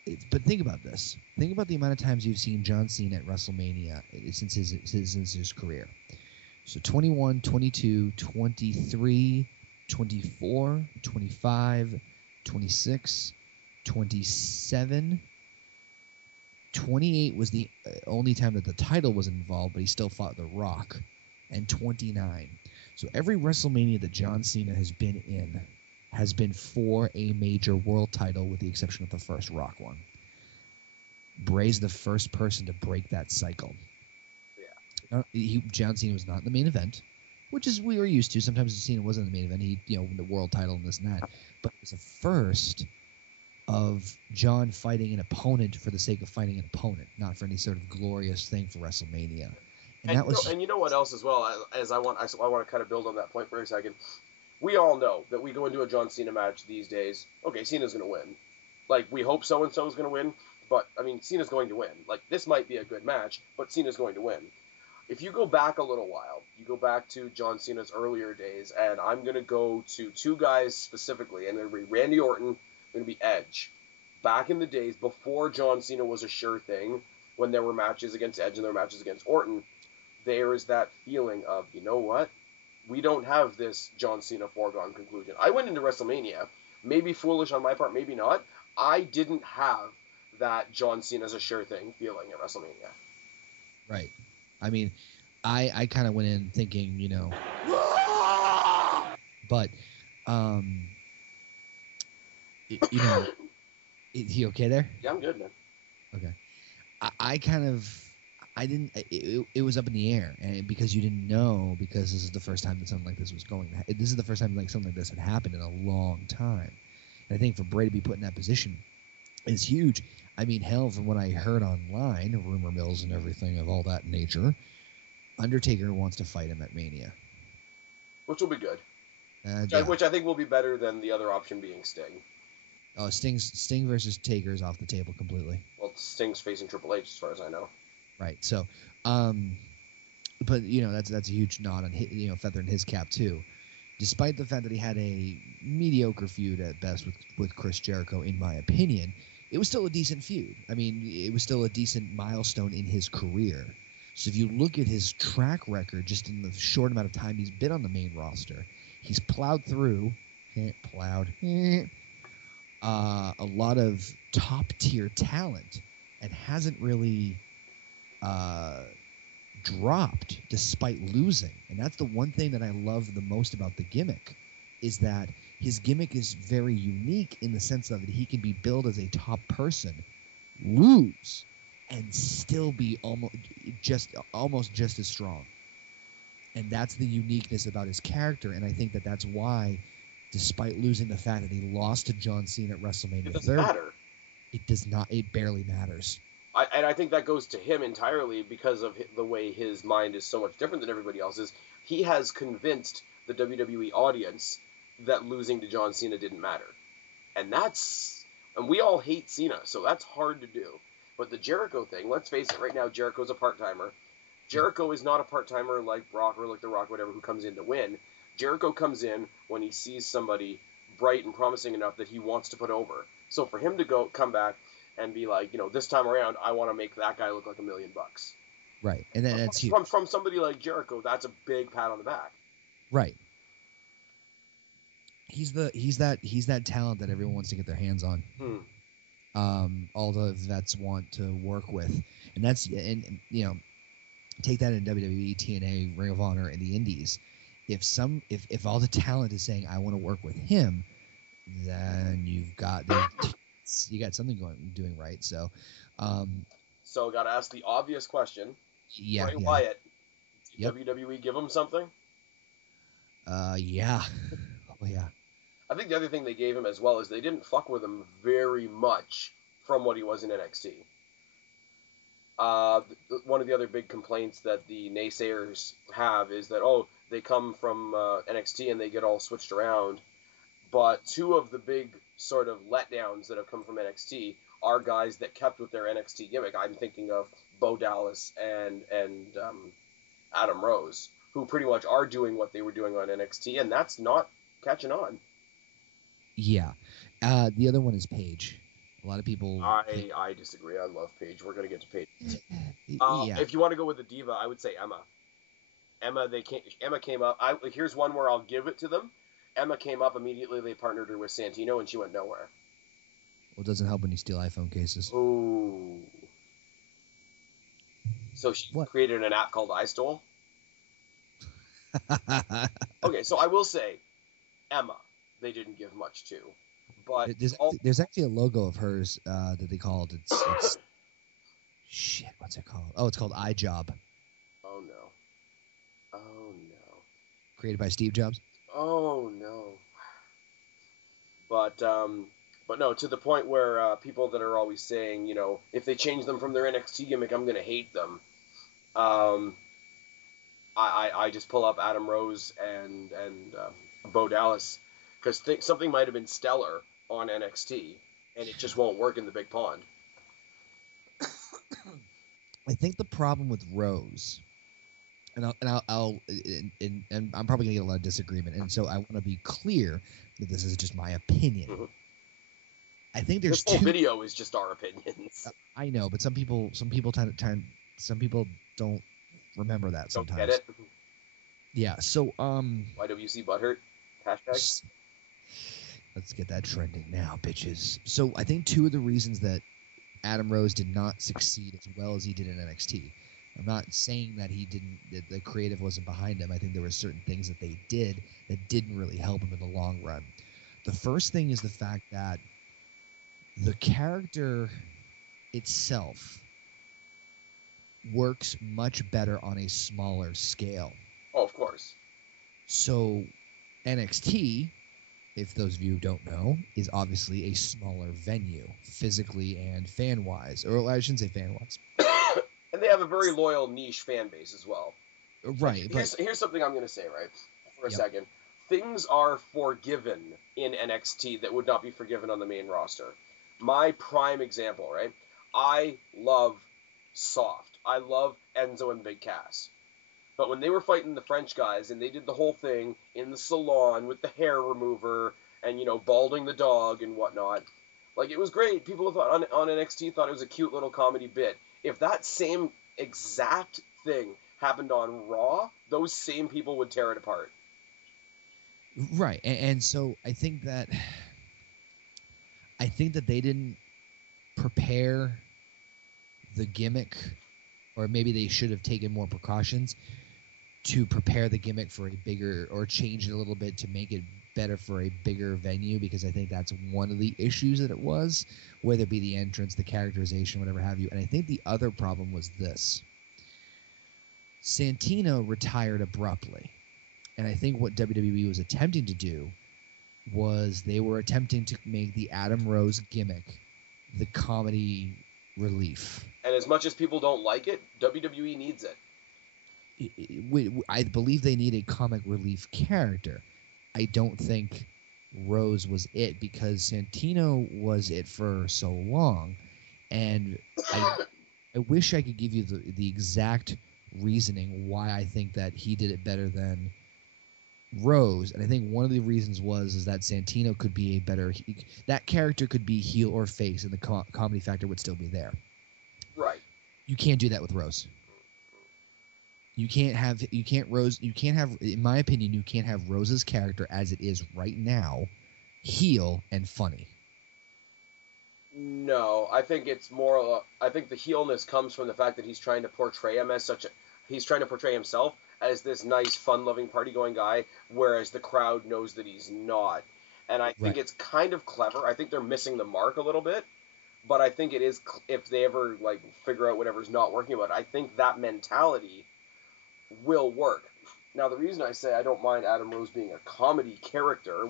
think about this. Think about the amount of times you've seen John Cena at WrestleMania since his career. So 21, 22, 23, 24, 25, 26, 27, 28 was the only time that the title was involved, but he still fought The Rock, and 29. So every WrestleMania that John Cena has been in has been for a major world title, with the exception of the first Rock one. Bray's the first person to break that cycle. Yeah. John Cena was not in the main event, which is we were used to. Sometimes Cena wasn't in the main event. He, the world title and this and that. But it was the first of John fighting an opponent for the sake of fighting an opponent, not for any sort of glorious thing for WrestleMania. And you know what else as well? As I want to kind of build on that point for a second. We all know that we go into a John Cena match these days. Okay, Cena's going to win. Like, we hope so-and-so is going to win. But, I mean, Cena's going to win. Like, this might be a good match, but Cena's going to win. If you go back a little while, you go back to John Cena's earlier days, and I'm going to go to two guys specifically, and they're going to be Randy Orton, going to be Edge. Back in the days, before John Cena was a sure thing, when there were matches against Edge and there were matches against Orton, there is that feeling of, you know what? We don't have this John Cena foregone conclusion. I went into WrestleMania, maybe foolish on my part, maybe not. I didn't have that John Cena's a sure thing feeling at WrestleMania. Right. I mean, I kind of went in thinking, but, is he okay there? Yeah, I'm good, man. Okay. It was up in the air, and because you didn't know, because this is the first time that something like this was this is the first time like something like this had happened in a long time. And I think for Bray to be put in that position is huge. I mean, hell, from what I heard online, rumor mills and everything of all that nature, Undertaker wants to fight him at Mania. Which will be good. Yeah. Which I think will be better than the other option being Sting. Oh, Sting versus Taker is off the table completely. Well, Sting's facing Triple H, as far as I know. Right. So, but that's a huge nod on feather in his cap too. Despite the fact that he had a mediocre feud at best with Chris Jericho, in my opinion, it was still a decent feud. I mean, it was still a decent milestone in his career. So if you look at his track record, just in the short amount of time he's been on the main roster, he's plowed through a lot of top tier talent and hasn't really dropped despite losing. And that's the one thing that I love the most about the gimmick, is that his gimmick is very unique in the sense of that he can be billed as a top person, lose, and still be almost just as strong. And that's the uniqueness about his character, and I think that that's why, despite losing, the fact that he lost to John Cena at WrestleMania, it doesn't matter. It does not. It barely matters. I think that goes to him entirely because of the way his mind is so much different than everybody else's. He has convinced the WWE audience that losing to John Cena didn't matter. And we all hate Cena, so that's hard to do. But the Jericho thing, let's face it, right now Jericho's a part-timer. Jericho is not a part-timer like Brock or like The Rock, whatever, who comes in to win. Jericho comes in when he sees somebody bright and promising enough that he wants to put over. So for him to come back and be like, this time around, I want to make that guy look like $1 million. Right, and then that's huge. From somebody like Jericho, that's a big pat on the back. Right. He's that talent that everyone wants to get their hands on. All the vets want to work with, and take that in WWE, TNA, Ring of Honor, and the Indies. If all the talent is saying I want to work with him, then you got something doing right. So, so got to ask the obvious question. Yeah. Bray Wyatt, Yep. WWE give him something? Yeah. Oh, yeah. I think the other thing they gave him as well is they didn't fuck with him very much from what he was in NXT. One of the other big complaints that the naysayers have is that, oh, they come from NXT and they get all switched around. But two of the big sort of letdowns that have come from NXT are guys that kept with their NXT gimmick. I'm thinking of Bo Dallas and Adam Rose, who pretty much are doing what they were doing on NXT, and that's not catching on. Yeah. The other one is Paige. A lot of people. I disagree. I love Paige. We're gonna get to Paige. Yeah. If you want to go with the diva, I would say Emma. Emma came up. Here's one where I'll give it to them. Emma came up immediately. They partnered her with Santino, and she went nowhere. Well, it doesn't help when you steal iPhone cases. Ooh. So she created an app called iStole? Okay, so I will say, Emma, they didn't give much to. But there's actually a logo of hers that they called. It's shit, what's it called? Oh, it's called iJob. Oh, no. Oh, no. Created by Steve Jobs? Oh, no. But no, to the point where people that are always saying, you know, if they change them from their NXT gimmick, I'm going to hate them. I just pull up Adam Rose and Bo Dallas because something might have been stellar on NXT and it just won't work in the big pond. I think the problem with Rose, and I'm probably gonna get a lot of disagreement, and so I want to be clear that this is just my opinion. Mm-hmm. I think there's this whole video is just our opinions. I know, but some people don't remember that sometimes. Don't get it? Yeah. So YWC butthurt hashtag. Let's get that trending now, bitches. So I think two of the reasons that Adam Rose did not succeed as well as he did in NXT. I'm not saying that that the creative wasn't behind him. I think there were certain things that they did that didn't really help him in the long run. The first thing is the fact that the character itself works much better on a smaller scale. Oh, of course. So NXT, if those of you who don't know, is obviously a smaller venue, physically and fan-wise. Or I shouldn't say fan-wise. And they have a very loyal niche fan base as well. Right. Here's something I'm going to say, right, for a second. Things are forgiven in NXT that would not be forgiven on the main roster. My prime example, right? I love Soft. I love Enzo and Big Cass. But when they were fighting the French guys and they did the whole thing in the salon with the hair remover and, you know, balding the dog and whatnot, like, it was great. People thought on NXT thought it was a cute little comedy bit. If that same exact thing happened on Raw, those same people would tear it apart. Right. And so I think that they didn't prepare the gimmick, or maybe they should have taken more precautions to prepare the gimmick for a bigger, or change it a little bit to make it better for a bigger venue, because I think that's one of the issues that it was, whether it be the entrance, the characterization, whatever have you. And I think the other problem was this. Santino retired abruptly. And I think what WWE was attempting to do was they were attempting to make the Adam Rose gimmick the comedy relief. And as much as people don't like it, WWE needs it. I believe they need a comic relief character. I don't think Rose was it, because Santino was it for so long. And I wish I could give you the exact reasoning why I think that he did it better than Rose. And I think one of the reasons is that Santino could be that character could be heel or face, and the comedy factor would still be there. Right. You can't do that with Rose. In my opinion, you can't have Rose's character as it is right now, heel and funny. No, I think it's more. I think the heelness comes from the fact that he's trying to portray him as he's trying to portray himself as this nice, fun-loving, party-going guy, whereas the crowd knows that he's not. And I think it's kind of clever. I think they're missing the mark a little bit, but I think it is, if they ever figure out whatever's not working about it, I think that mentality will work. Now, the reason I say I don't mind Adam Rose being a comedy character,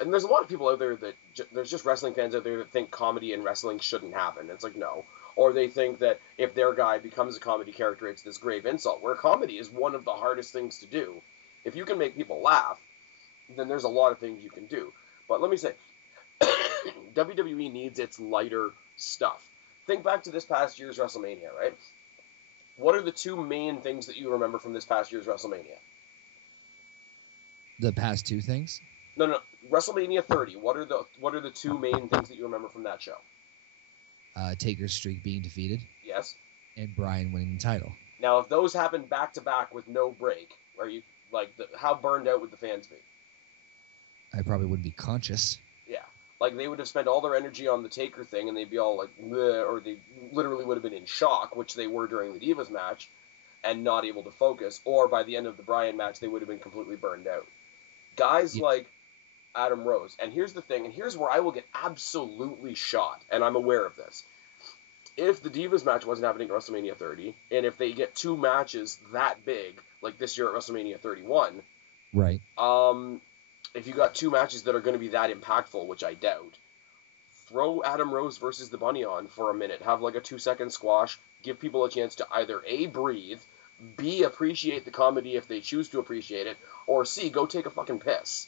and there's a lot of people out there that, there's just wrestling fans out there that think comedy in wrestling shouldn't happen. It's like, no. Or they think that if their guy becomes a comedy character, it's this grave insult, where comedy is one of the hardest things to do. If you can make people laugh, then there's a lot of things you can do. But let me say, WWE needs its lighter stuff. Think back to this past year's WrestleMania, right? What are the two main things that you remember from this past year's WrestleMania? The past two things? No. WrestleMania 30. What are the two main things that you remember from that show? Taker's streak being defeated. Yes. And Bryan winning the title. Now, if those happened back to back with no break, are you how burned out would the fans be? I probably wouldn't be conscious. Yeah, like they would have spent all their energy on the Taker thing, and they'd be all like, bleh, or they literally would have been in shock, which they were during the Divas match, and not able to focus. Or by the end of the Bryan match, they would have been completely burned out. Guys like Adam Rose, and here's the thing, and here's where I will get absolutely shot, and I'm aware of this. If the Divas match wasn't happening at WrestleMania 30, and if they get two matches that big, like this year at WrestleMania 31, right? If you got two matches that are going to be that impactful, which I doubt, throw Adam Rose versus the Bunny on for a minute, have like a 2-second squash, give people a chance to either A, breathe, B, appreciate the comedy if they choose to appreciate it, or C, go take a fucking piss.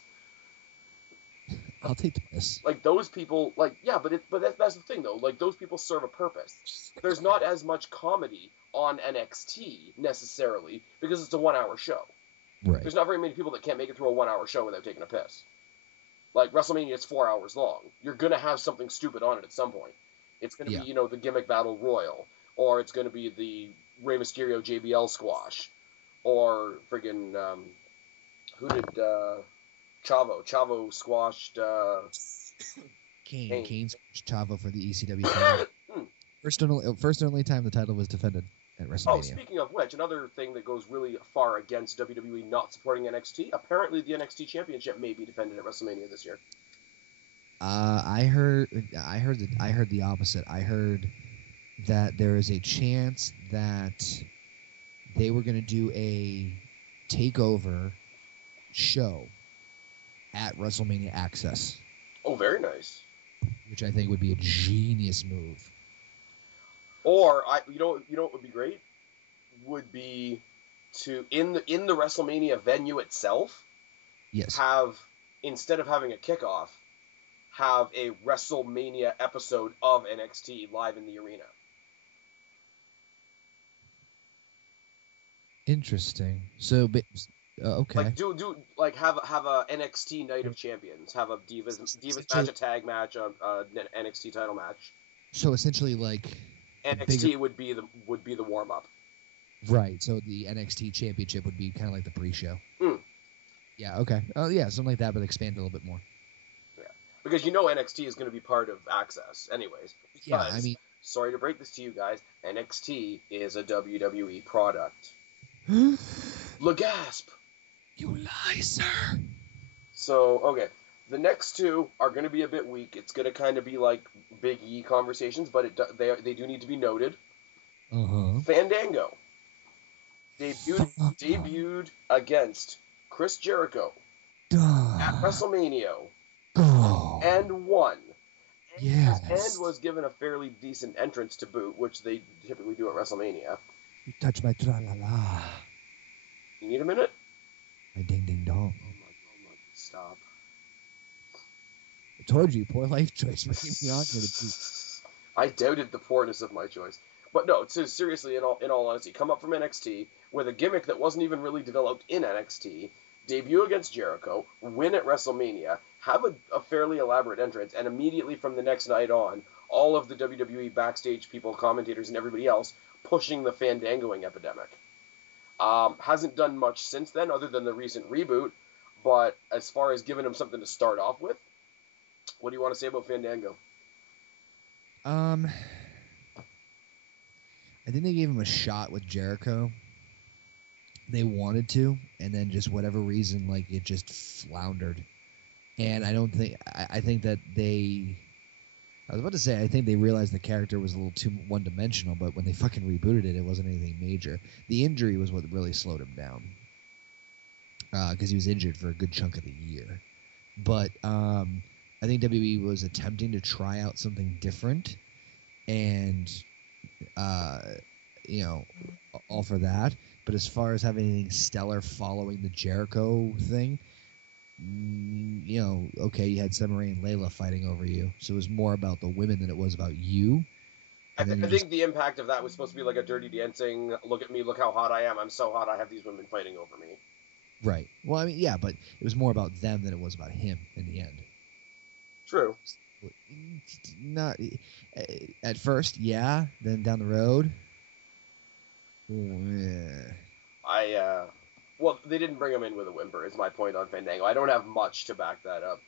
I'll take the piss. Like, those people, like, yeah, but that's the thing, though. Like, those people serve a purpose. There's not as much comedy on NXT, necessarily, because it's a 1-hour show. Right. There's not very many people that can't make it through a 1-hour show without taking a piss. Like, WrestleMania is 4 hours long. You're going to have something stupid on it at some point. It's going to be, the Gimmick Battle Royal, or it's going to be the Rey Mysterio JBL squash, or friggin', who did, Chavo squashed, Kane squashed Chavo for the ECW title. First and only time the title was defended at WrestleMania. Oh, speaking of which, another thing that goes really far against WWE not supporting NXT, apparently the NXT Championship may be defended at WrestleMania this year. I heard the opposite. I heard that there is a chance that they were going to do a takeover show at WrestleMania Access. Oh, very nice. Which I think would be a genius move. Or you know what would be great? Would be to in the WrestleMania venue itself, yes, have, instead of having a kickoff, have a WrestleMania episode of NXT live in the arena. Interesting. So, okay. Like do like have a NXT Night of Champions, have a Divas match, a tag match, a NXT title match. So essentially, like NXT would be the warm up. Right. So the NXT Championship would be kind of like the pre-show. Mm. Yeah. Okay. Oh yeah, something like that, but expand a little bit more. Yeah, because NXT is going to be part of Access, anyways. Because, yeah. I mean, sorry to break this to you guys, NXT is a WWE product. Legasp. You lie, sir. So, okay. The next two are going to be a bit weak. It's going to kind of be like Big E conversations, but they do need to be noted. Uh-huh. Fandango debuted against Chris Jericho at WrestleMania and won. Yes. And was given a fairly decent entrance to boot, which they typically do at WrestleMania. You touch my tra-la-la. You need a minute? My ding-ding-dong. Oh my, stop. I told you, poor life choice. Bringing me on here to I doubted the poorness of my choice. But no, so seriously, in all honesty, come up from NXT with a gimmick that wasn't even really developed in NXT, debut against Jericho, win at WrestleMania, have a fairly elaborate entrance, and immediately from the next night on, all of the WWE backstage people, commentators, and everybody else pushing the Fandangoing epidemic. Hasn't done much since then, other than the recent reboot, but as far as giving him something to start off with, what do you want to say about Fandango? I think they gave him a shot with Jericho. They wanted to, and then just whatever reason, like, it just floundered. And I think that they I was about to say, I think they realized the character was a little too one-dimensional, but when they fucking rebooted it, it wasn't anything major. The injury was what really slowed him down, because he was injured for a good chunk of the year. But I think WWE was attempting to try out something different, and all for that. But as far as having anything stellar following the Jericho thing, okay, you had Summer Rae and Layla fighting over you, so it was more about the women than it was about you. I think the impact of that was supposed to be like a Dirty Dancing, look at me, look how hot I am, I'm so hot I have these women fighting over me. Right. Well, I mean, yeah, but it was more about them than it was about him in the end. True. Not at first, yeah. Then down the road, well, they didn't bring him in with a whimper, is my point on Fandango. I don't have much to back that up.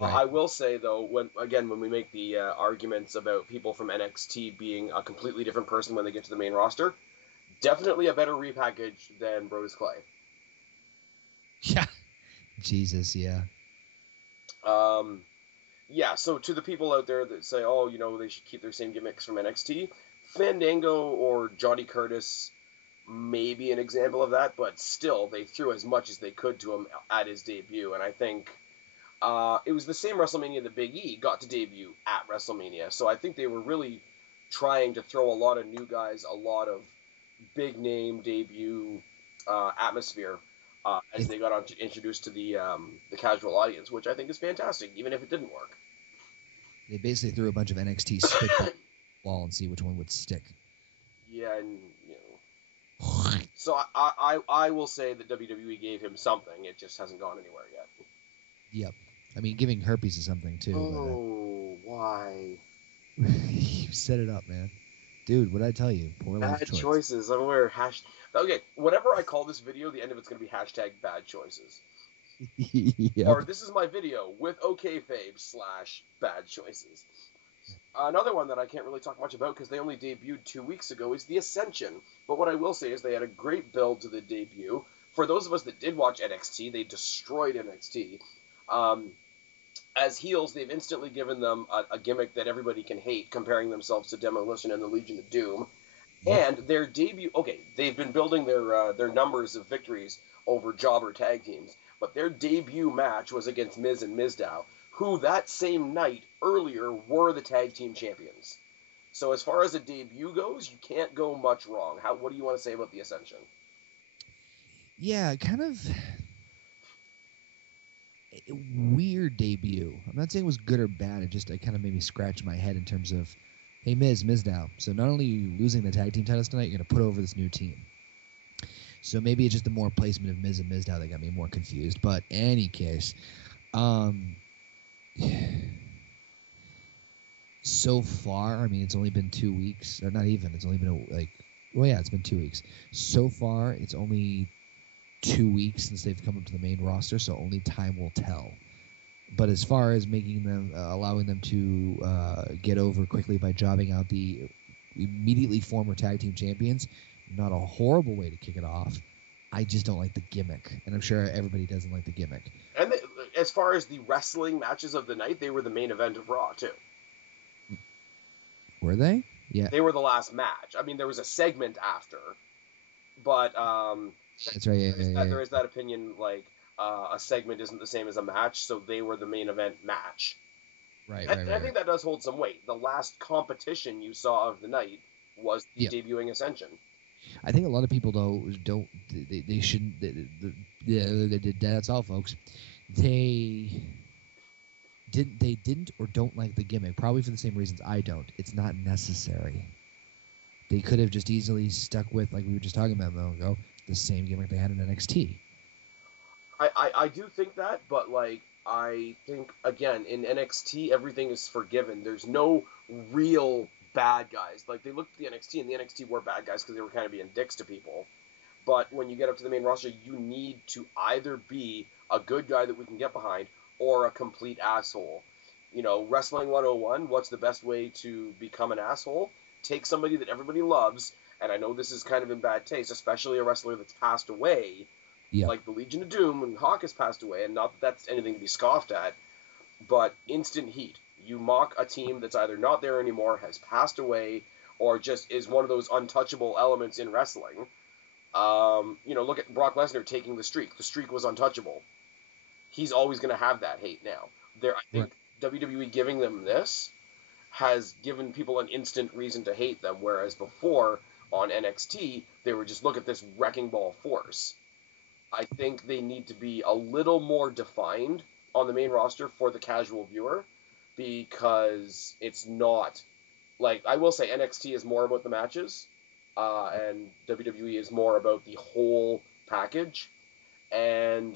Right. I will say, though, when we make the arguments about people from NXT being a completely different person when they get to the main roster, definitely a better repackage than Brodus Clay. Yeah. Jesus, yeah. Yeah, so to the people out there that say, oh, they should keep their same gimmicks from NXT, Fandango or Johnny Curtis may be an example of that, but still, they threw as much as they could to him at his debut, and I think it was the same WrestleMania that Big E got to debut at WrestleMania, so I think they were really trying to throw a lot of new guys, a lot of big-name debut atmosphere as they got introduced to the casual audience, which I think is fantastic, even if it didn't work. They basically threw a bunch of NXT spitball at the wall and see which one would stick. Yeah, and so I will say that WWE gave him something. It just hasn't gone anywhere yet. Yep. I mean, giving herpes is something too. Oh, why? You set it up, man. Dude, what'd I tell you? Poor life Bad choices. I'm aware. Okay, whatever I call this video, the end of it's going to be hashtag bad choices. Yep. Or this is my video with OKAYFABE / bad choices. Another one that I can't really talk much about because they only debuted 2 weeks ago is the Ascension. But what I will say is they had a great build to the debut. For those of us that did watch NXT, they destroyed NXT. As heels, they've instantly given them a gimmick that everybody can hate, comparing themselves to Demolition and the Legion of Doom. Yep. And their debut, they've been building their numbers of victories over jobber tag teams, but their debut match was against Miz and Mizdow, who that same night earlier were the tag team champions. So as far as a debut goes, you can't go much wrong. What do you want to say about the Ascension? Yeah, kind of a weird debut. I'm not saying it was good or bad. It kind of made me scratch my head in terms of, hey, Mizdow. So not only are you losing the tag team titles tonight, you're going to put over this new team. So maybe it's just the more placement of Miz and Mizdow that got me more confused. But any case, so far, I mean, it's only been 2 weeks, or not even. It's only been it's been 2 weeks. So far, it's only 2 weeks since they've come up to the main roster, so only time will tell. But as far as making them, allowing them to get over quickly by jobbing out the immediately former tag team champions, not a horrible way to kick it off. I just don't like the gimmick, and I'm sure everybody doesn't like the gimmick. And as far as the wrestling matches of the night, they were the main event of Raw, too. Were they? Yeah. They were the last match. I mean, there was a segment after, but that's right. There is that opinion, like, a segment isn't the same as a match, so they were the main event match. Right. I think that does hold some weight. The last competition you saw of the night was the debuting Ascension. I think a lot of people, though, they shouldn't. That's all, folks. They didn't or don't like the gimmick, probably for the same reasons I don't. It's not necessary. They could have just easily stuck with, like we were just talking about a moment ago, the same gimmick they had in NXT. I do think that, but I think, again, in NXT, everything is forgiven. There's no real bad guys. Like, they looked at the NXT, and the NXT were bad guys because they were kind of being dicks to people. But when you get up to the main roster, you need to either be a good guy that we can get behind or a complete asshole. Wrestling 101, what's the best way to become an asshole? Take somebody that everybody loves, and I know this is kind of in bad taste, especially a wrestler that's passed away, like the Legion of Doom, and Hawk has passed away, and not that that's anything to be scoffed at, but instant heat. You mock a team that's either not there anymore, has passed away, or just is one of those untouchable elements in wrestling. Look at Brock Lesnar taking the streak. The streak was untouchable. He's always going to have that hate now. I think WWE giving them this has given people an instant reason to hate them, whereas before on NXT, they were just, look at this wrecking ball force. I think they need to be a little more defined on the main roster for the casual viewer, because it's not, like, I will say NXT is more about the matches, and WWE is more about the whole package, and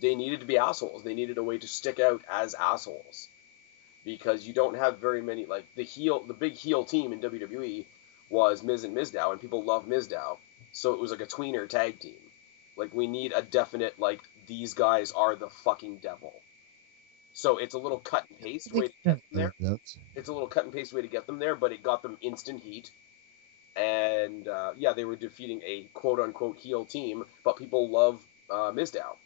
they needed to be assholes. They needed a way to stick out as assholes, because you don't have very many, like, the big heel team in WWE was Miz and Mizdow, and people love Mizdow, so it was like a tweener tag team. Like, we need a definite, like, these guys are the fucking devil. So it's a little cut and paste way to get them there. It's a little cut and paste way to get them there, but it got them instant heat. And, they were defeating a quote-unquote heel team, but people love Mizdow.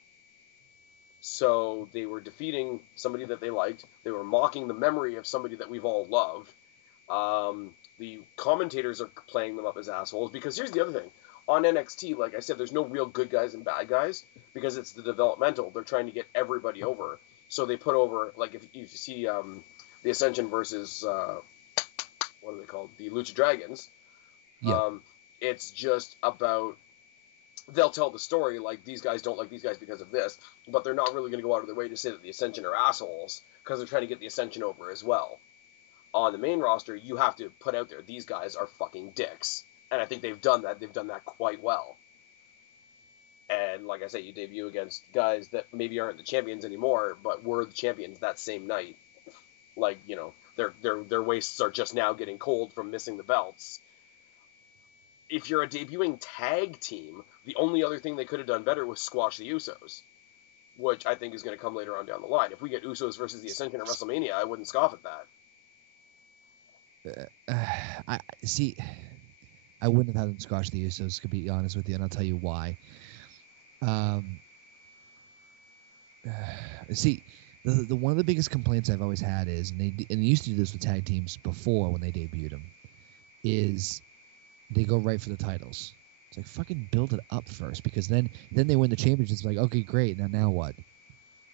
So they were defeating somebody that they liked. They were mocking the memory of somebody that we've all loved. The commentators are playing them up as assholes, because here's the other thing. On NXT, like I said, there's no real good guys and bad guys, because it's the developmental. They're trying to get everybody over. So they put over, like, if you see the Ascension versus, what are they called? The Lucha Dragons. Yeah. It's just about, they'll tell the story, like, these guys don't like these guys because of this, but they're not really going to go out of their way to say that the Ascension are assholes, because they're trying to get the Ascension over as well. On the main roster, you have to put out there, these guys are fucking dicks. And I think they've done that. They've done that quite well. And like I say, you debut against guys that maybe aren't the champions anymore, but were the champions that same night. Like, their waists are just now getting cold from missing the belts. If you're a debuting tag team, the only other thing they could have done better was squash the Usos, which I think is going to come later on down the line. If we get Usos versus the Ascension at WrestleMania, I wouldn't scoff at that. I wouldn't have had them squash the Usos, to be honest with you, and I'll tell you why. The one of the biggest complaints I've always had is, and they used to do this with tag teams before when they debuted them, is they go right for the titles. It's like, fucking build it up first, because then they win the championship. It's like, okay, great, now what?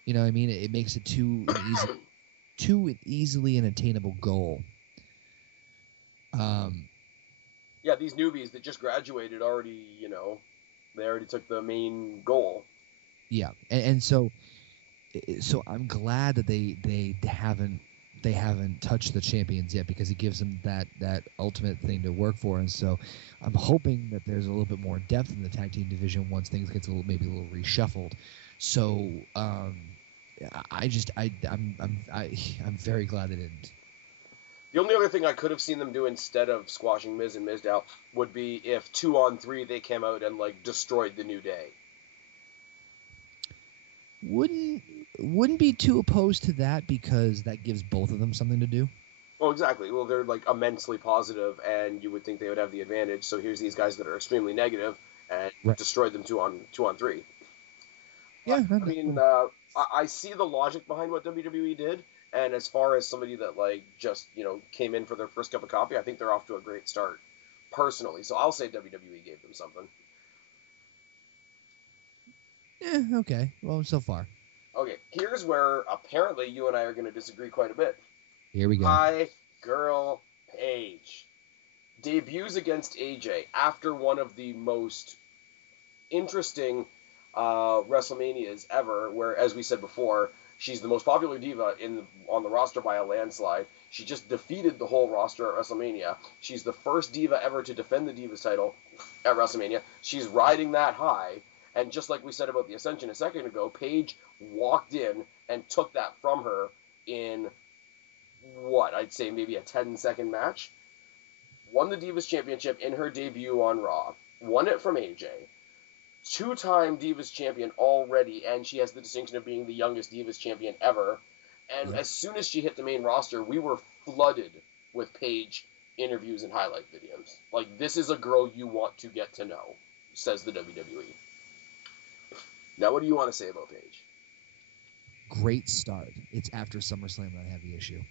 You know what I mean? It makes it too an easily an attainable goal. Yeah, these newbies that just graduated already, they already took the main goal. Yeah, and so I'm glad that they haven't touched the champions yet, because it gives them that ultimate thing to work for. And so I'm hoping that there's a little bit more depth in the tag team division once things get maybe a little reshuffled. So I'm very glad they didn't. The only other thing I could have seen them do instead of squashing Miz and Mizdow would be if 2-on-3 they came out and, like, destroyed the New Day. Wouldn't be too opposed to that, because that gives both of them something to do. Well, exactly. Well, they're, like, immensely positive, and you would think they would have the advantage. So here's these guys that are extremely negative, and destroyed them 2-on-3. Yeah, I see the logic behind what WWE did. And as far as somebody that, like, just, came in for their first cup of coffee, I think they're off to a great start, personally. So I'll say WWE gave them something. Yeah, okay. Well, so far. Okay, here's where apparently you and I are going to disagree quite a bit. Here we go. Hi, girl, Paige. Debuts against AJ after one of the most interesting WrestleManias ever, where, as we said before, she's the most popular diva on the roster by a landslide. She just defeated the whole roster at WrestleMania. She's the first diva ever to defend the Divas title at WrestleMania. She's riding that high. And just like we said about the Ascension a second ago, Paige walked in and took that from her in, I'd say maybe a 10-second match. Won the Divas Championship in her debut on Raw. Won it from AJ. Two-time Divas champion already, and she has the distinction of being the youngest Divas champion ever. And as soon as she hit the main roster, we were flooded with Paige interviews and highlight videos. Like, this is a girl you want to get to know, says the WWE. Now, what do you want to say about Paige? great start. It's after SummerSlam that I have the issue.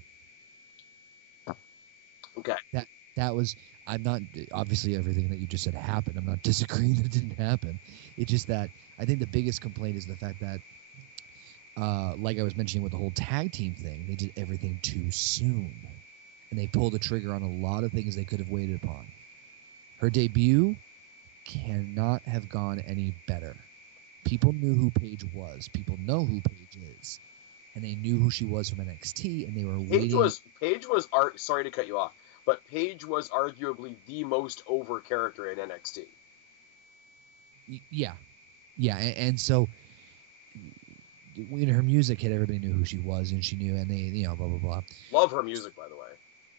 Okay. That was, I'm not, obviously everything that you just said happened. I'm not disagreeing that it didn't happen. It's just that I think the biggest complaint is the fact that, like I was mentioning with the whole tag team thing, they did everything too soon. And they pulled the trigger on a lot of things they could have waited upon. Her debut cannot have gone any better. People knew who Paige was. People know who Paige is. And they knew who she was from NXT, and they were waiting. Paige was sorry to cut you off, but Paige was arguably the most over character in NXT. Yeah. And so when her music hit, everybody knew who she was, and she knew, and they, blah, blah, blah. Love her music, by the way.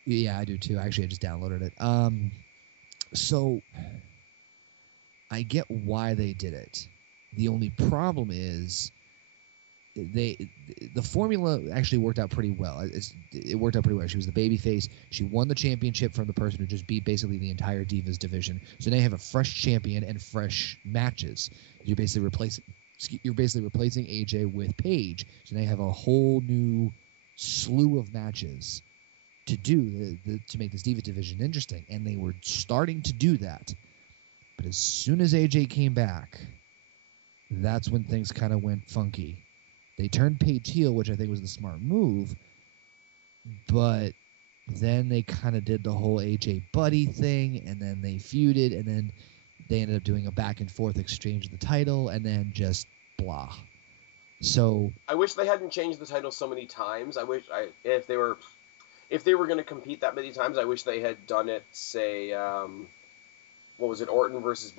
Yeah, I do too. Actually, I just downloaded it. So I get why they did it. The only problem is the formula actually worked out pretty well. It worked out pretty well. She was the babyface. She won the championship from the person who just beat basically the entire Divas division. So now you have a fresh champion and fresh matches. You're basically replacing AJ with Paige. So now you have a whole new slew of matches to do to make this Divas division interesting. And they were starting to do that. But as soon as AJ came back, that's when things kind of went funky. They turned Paige heel, which I think was the smart move, but then they kind of did the whole AJ Buddy thing, and then they feuded, and then they ended up doing a back-and-forth exchange of the title, and then just blah. So I wish they hadn't changed the title so many times. If they were going to compete that many times, I wish they had done it, say, what was it, Orton versus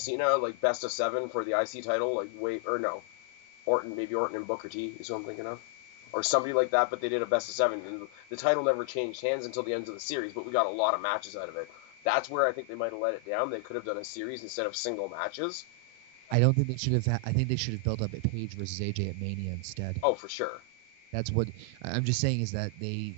Cena, like best of 7 for the IC title, Orton and Booker T is what I'm thinking of, or somebody like that. But they did a best of 7, and the title never changed hands until the end of the series. But we got a lot of matches out of it. That's where I think they might have let it down. They could have done a series instead of single matches. I don't think they should have. I think they should have built up a Paige versus AJ at Mania instead. Oh, for sure. That's what I'm just saying is that they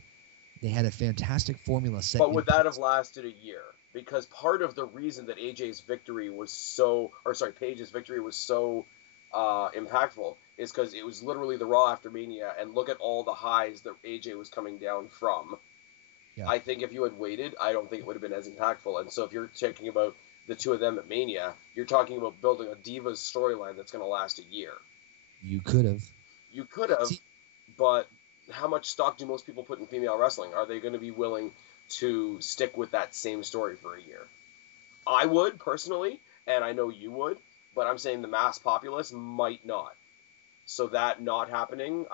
had a fantastic formula set. But would that have lasted a year? Because part of the reason that Paige's victory was so impactful is because it was literally the Raw after Mania, and look at all the highs that AJ was coming down from. Yeah. I think if you had waited, I don't think it would have been as impactful. And so if you're talking about the two of them at Mania, you're talking about building a Divas storyline that's going to last a year. You could have. But how much stock do most people put in female wrestling? Are they going to be willing to stick with that same story for a year? I would, personally, and I know you would, but I'm saying the mass populace might not. So that not happening,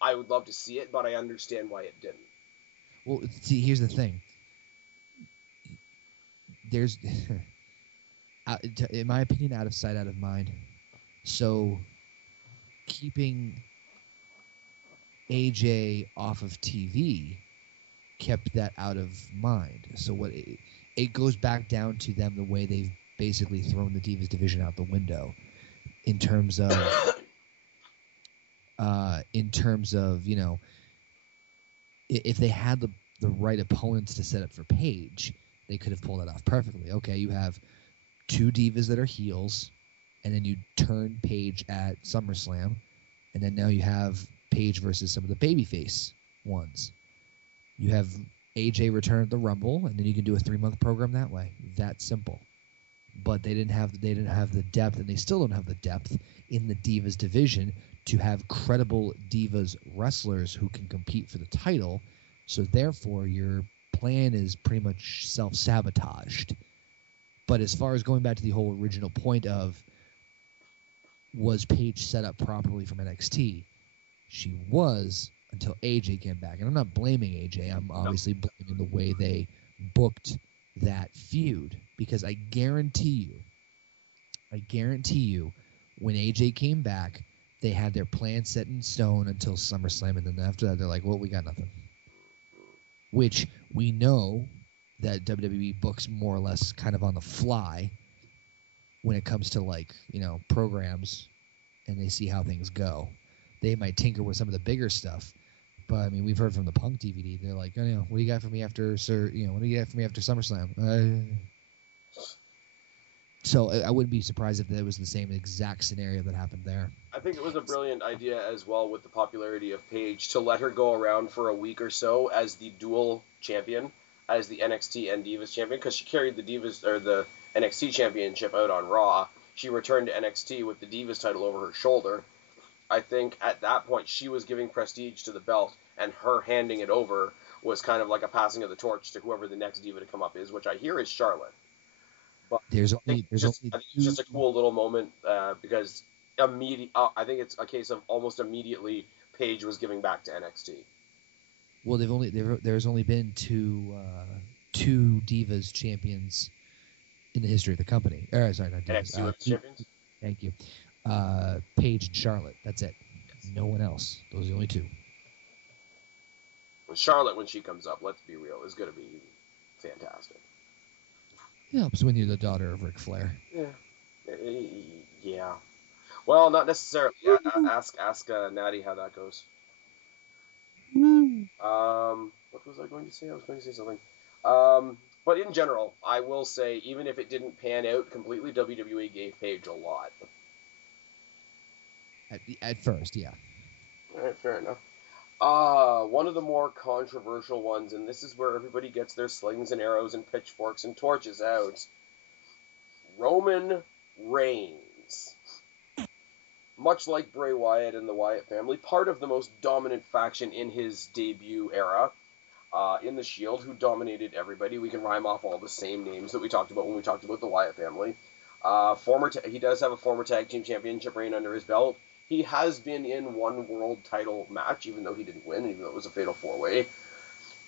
I would love to see it, but I understand why it didn't. Well, see, here's the thing. There's, in my opinion, out of sight, out of mind. So keeping AJ off of TV kept that out of mind. So it goes back down to them the way they've basically thrown the Divas division out the window in terms of if they had the right opponents to set up for Paige, they could have pulled it off perfectly. Okay, you have two divas that are heels, and then you turn Paige at SummerSlam, and then now you have Paige versus some of the babyface ones. You have AJ return at the Rumble, and then you can do a 3-month program that way. That simple. But they didn't have the depth, and they still don't have the depth in the Divas division to have credible Divas wrestlers who can compete for the title. So therefore, your plan is pretty much self-sabotaged. But as far as going back to the whole original point of, was Paige set up properly from NXT? She was until AJ came back. And I'm not blaming AJ. I'm obviously blaming the way they booked that feud. Because I guarantee you, when AJ came back, they had their plan set in stone until SummerSlam. And then after that, they're like, well, we got nothing. Which we know that WWE books more or less kind of on the fly when it comes to programs, and they see how things go. They might tinker with some of the bigger stuff, but I mean, we've heard from the Punk DVD. They're like, what do you got for me after, sir? What do you got for me after SummerSlam? So I wouldn't be surprised if that was the same exact scenario that happened there. I think it was a brilliant idea as well with the popularity of Paige to let her go around for a week or so as the dual champion, as the NXT and Divas champion, because she carried the Divas or the NXT championship out on Raw. She returned to NXT with the Divas title over her shoulder. I think at that point she was giving prestige to the belt, and her handing it over was kind of like a passing of the torch to whoever the next Diva to come up is, which I hear is Charlotte. But There's I think only it's just a cool little moment because I think it's a case of almost immediately Paige was giving back to NXT. Well, there's only been two Divas champions in the history of the company. Sorry, not Divas. NXT Women's Champions. Thank you. Paige and Charlotte. That's it. Yes. No one else. Those are the only two. Charlotte, when she comes up, let's be real, is going to be fantastic. Helps when you're the daughter of Ric Flair. Yeah. Well, not necessarily. Yeah, ask Natty how that goes. What was I going to say? I was going to say something. But in general, I will say, even if it didn't pan out completely, WWE gave Paige a lot. At first, yeah. All right, fair enough. One of the more controversial ones, and this is where everybody gets their slings and arrows and pitchforks and torches out. Roman Reigns. Much like Bray Wyatt and the Wyatt family, part of the most dominant faction in his debut era, in the Shield, who dominated everybody. We can rhyme off all the same names that we talked about when we talked about the Wyatt family. He does have a former tag team championship reign under his belt. He has been in one world title match, even though he didn't win, even though it was a fatal 4-way.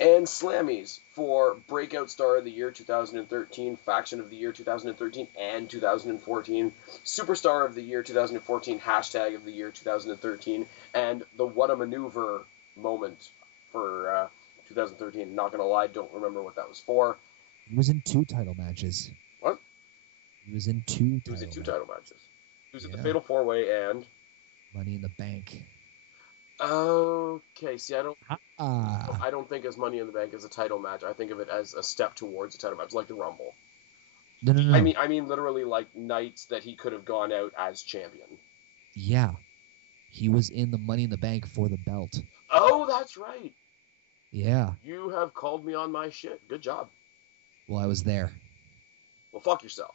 And Slammies for Breakout Star of the Year 2013, Faction of the Year 2013 and 2014, Superstar of the Year 2014, Hashtag of the Year 2013, and the What a Maneuver moment for 2013. Not going to lie, don't remember what that was for. He was in 2 title matches. What? He was in 2 He was in 2 title matches. He was at the Yeah. Fatal 4-Way and... Money in the Bank. Okay, see, I don't think as Money in the Bank as a title match. I think of it as a step towards a title match, like the Rumble. No. I mean, literally like nights that he could have gone out as champion. Yeah. He was in the Money in the Bank for the belt. Oh, that's right. Yeah. You have called me on my shit. Good job. Well, I was there. Well, fuck yourself.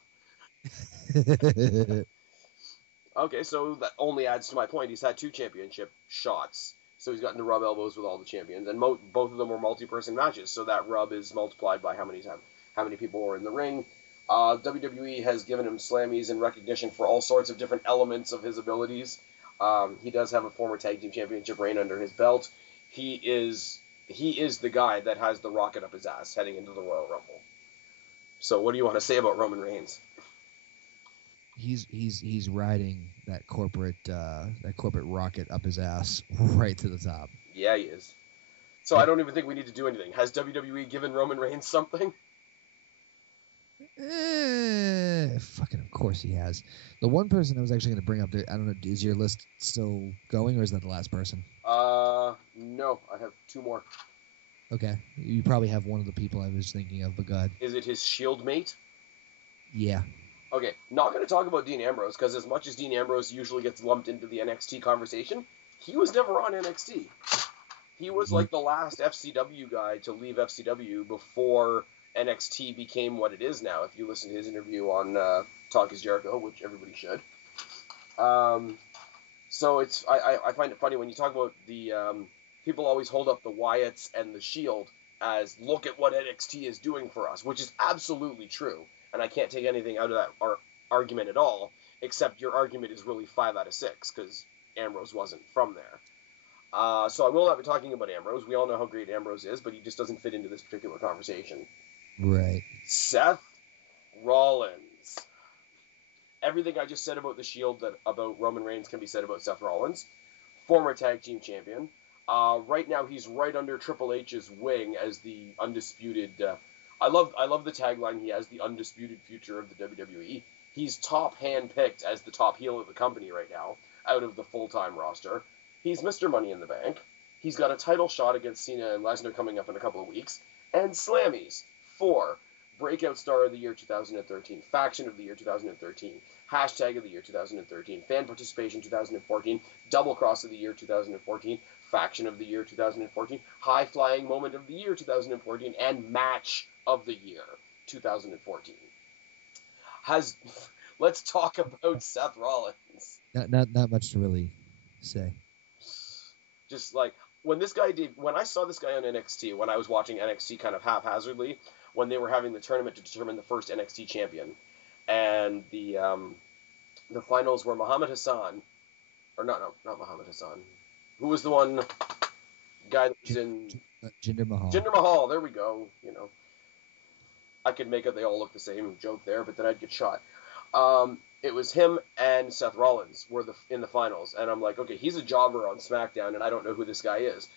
Okay, so that only adds to my point. He's had 2 championship shots. So he's gotten to rub elbows with all the champions, and both of them were multi-person matches. So that rub is multiplied by how many people were in the ring. WWE has given him Slammies in recognition for all sorts of different elements of his abilities. He does have a former tag team championship reign under his belt. He is the guy that has the rocket up his ass heading into the Royal Rumble. So what do you want to say about Roman Reigns? He's riding that corporate rocket up his ass right to the top. Yeah, he is. So I don't even think we need to do anything. Has WWE given Roman Reigns something? Fucking of course he has. The one person I was actually going to bring up, I don't know, is your list still going, or is that the last person? No, I have 2 more. Okay, you probably have one of the people I was thinking of, but go ahead. Is it his Shield mate? Yeah. Okay, not going to talk about Dean Ambrose, because as much as Dean Ambrose usually gets lumped into the NXT conversation, he was never on NXT. He was like the last FCW guy to leave FCW before NXT became what it is now, if you listen to his interview on Talk is Jericho, which everybody should. So I find it funny when you talk about the... people always hold up the Wyatts and the Shield as, look at what NXT is doing for us, which is absolutely true. And I can't take anything out of that argument at all, except your argument is really 5 out of 6, because Ambrose wasn't from there. So I will not be talking about Ambrose. We all know how great Ambrose is, but he just doesn't fit into this particular conversation. Right. Seth Rollins. Everything I just said about the Shield, about Roman Reigns, can be said about Seth Rollins. Former tag team champion. Right now he's right under Triple H's wing as the undisputed... I love the tagline he has, the undisputed future of the WWE. He's top hand-picked as the top heel of the company right now, out of the full-time roster. He's Mr. Money in the Bank. He's got a title shot against Cena and Lesnar coming up in a couple of weeks. And Slammies for Breakout Star of the Year 2013, Faction of the Year 2013, Hashtag of the Year 2013, Fan Participation 2014, Double Cross of the Year 2014, Faction of the Year 2014, High Flying Moment of the Year 2014, and Match of the Year 2014. Let's talk about Seth Rollins. Not much to really say. Just like when I saw this guy on NXT, when I was watching NXT kind of haphazardly, when they were having the tournament to determine the first NXT champion, and the finals were Muhammad Hassan, or not Muhammad Hassan. Who was the one guy that was in Jinder Mahal? Jinder Mahal. There we go. You know, I could make it. They all look the same joke there, but then I'd get shot. It was him and Seth Rollins were in the finals, and I'm like, okay, he's a jobber on SmackDown, and I don't know who this guy is.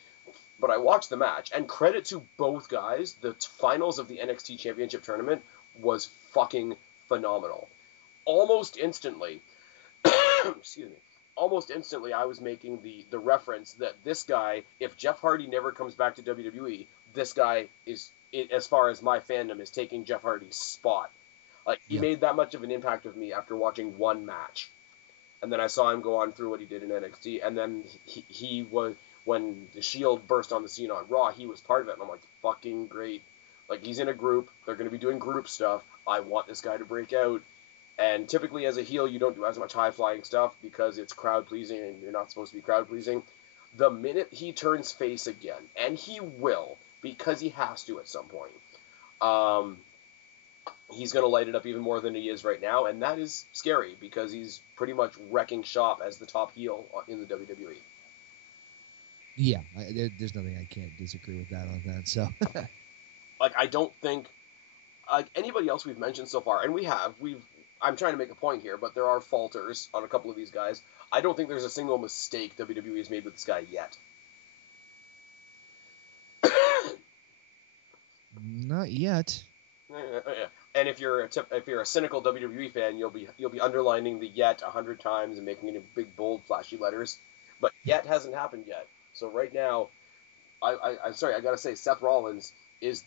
But I watched the match, and credit to both guys, the finals of the NXT Championship Tournament was fucking phenomenal. Almost instantly, excuse me, I was making the reference that this guy, if Jeff Hardy never comes back to WWE, this guy is, as far as my fandom, is taking Jeff Hardy's spot. Like, he made that much of an impact with me after watching one match. And then I saw him go on through what he did in NXT, and then he was, when the Shield burst on the scene on Raw, he was part of it, and I'm like, fucking great. Like, he's in a group, they're going to be doing group stuff, I want this guy to break out. And typically as a heel, you don't do as much high-flying stuff because it's crowd-pleasing, and you're not supposed to be crowd-pleasing. The minute he turns face again, and he will, because he has to at some point, he's going to light it up even more than he is right now, and that is scary because he's pretty much wrecking shop as the top heel in the WWE. Yeah, there's nothing I can't disagree with that on that. So, like, I don't think like anybody else we've mentioned so far, and I'm trying to make a point here, but there are falters on a couple of these guys. I don't think there's a single mistake WWE has made with this guy yet. Not yet. And if you're a cynical WWE fan, you'll be underlining the yet 100 times and making it in big, bold, flashy letters. But yet hasn't happened yet. So right now, I'm sorry, I gotta say, Seth Rollins is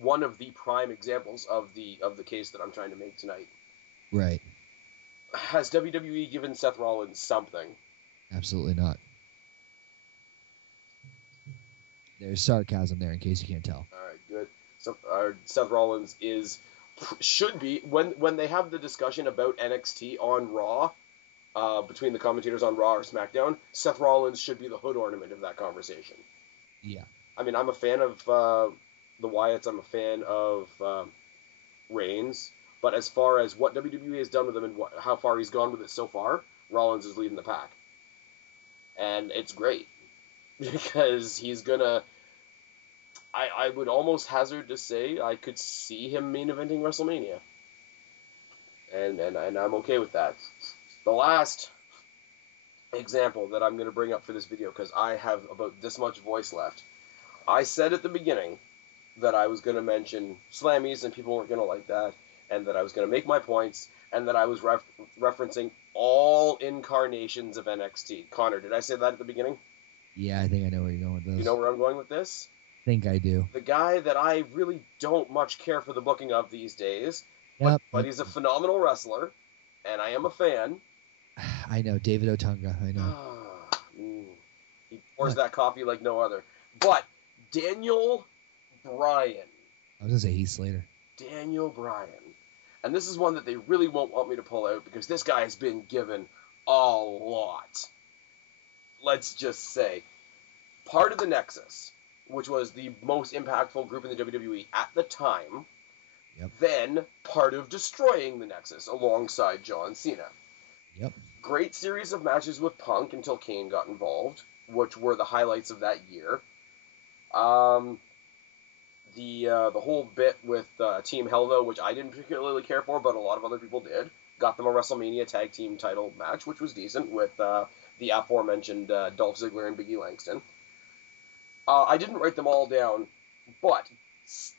one of the prime examples of the case that I'm trying to make tonight. Right. Has WWE given Seth Rollins something? Absolutely not. There's sarcasm there, in case you can't tell. All right, good. So Seth Rollins should be when they have the discussion about NXT on Raw, between the commentators on Raw or SmackDown, Seth Rollins should be the hood ornament of that conversation. Yeah. I mean, I'm a fan of the Wyatts. I'm a fan of Reigns. But as far as what WWE has done with him and how far he's gone with it so far, Rollins is leading the pack. And it's great. Because he's gonna... I would almost hazard to say I could see him main eventing WrestleMania. And I'm okay with that. The last example that I'm going to bring up for this video, because I have about this much voice left. I said at the beginning that I was going to mention Slammies and people weren't going to like that, and that I was going to make my points, and that I was referencing all incarnations of NXT. Connor, did I say that at the beginning? Yeah, I think I know where you're going with this. You know where I'm going with this? I think I do. The guy that I really don't much care for the booking of these days, but he's a phenomenal wrestler, and I am a fan. I know, David Otunga, I know. He pours that coffee like no other. But Daniel Bryan. I was going to say Heath Slater. Daniel Bryan. And this is one that they really won't want me to pull out because this guy has been given a lot. Let's just say, part of the Nexus, which was the most impactful group in the WWE at the time, then part of destroying the Nexus alongside John Cena. Yep. Great series of matches with Punk until Kane got involved, which were the highlights of that year. The whole bit with Team Hell, though, which I didn't particularly care for, but a lot of other people did, got them a WrestleMania tag team title match, which was decent, with the aforementioned Dolph Ziggler and Big E Langston. I didn't write them all down, but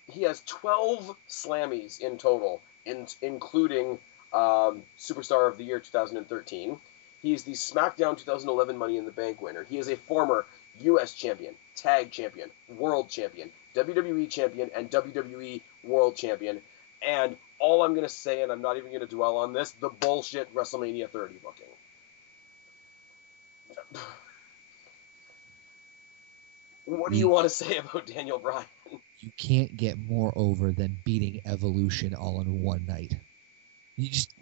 he has 12 Slammies in total, including Superstar of the Year 2013. He is the SmackDown 2011 Money in the Bank winner. He is a former U.S. champion, tag champion, world champion, WWE champion, and WWE world champion. And all I'm going to say, and I'm not even going to dwell on this, the bullshit WrestleMania 30 booking. What do you want to say about Daniel Bryan? You can't get more over than beating Evolution all in one night. You just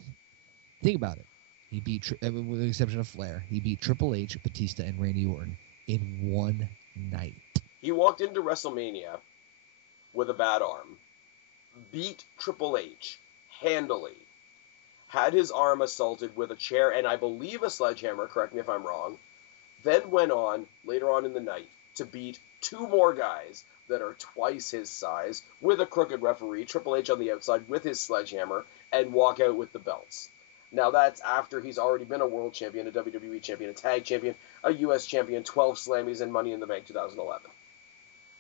think about it. He beat, with the exception of Flair, he beat Triple H, Batista, and Randy Orton in one night. He walked into WrestleMania with a bad arm, beat Triple H handily, had his arm assaulted with a chair and I believe a sledgehammer, correct me if I'm wrong, then went on, later on in the night, to beat two more guys that are twice his size with a crooked referee, Triple H on the outside with his sledgehammer, and walk out with the belts. Now that's after he's already been a world champion, a WWE champion, a tag champion, a US champion, 12 Slammies, and Money in the Bank 2011.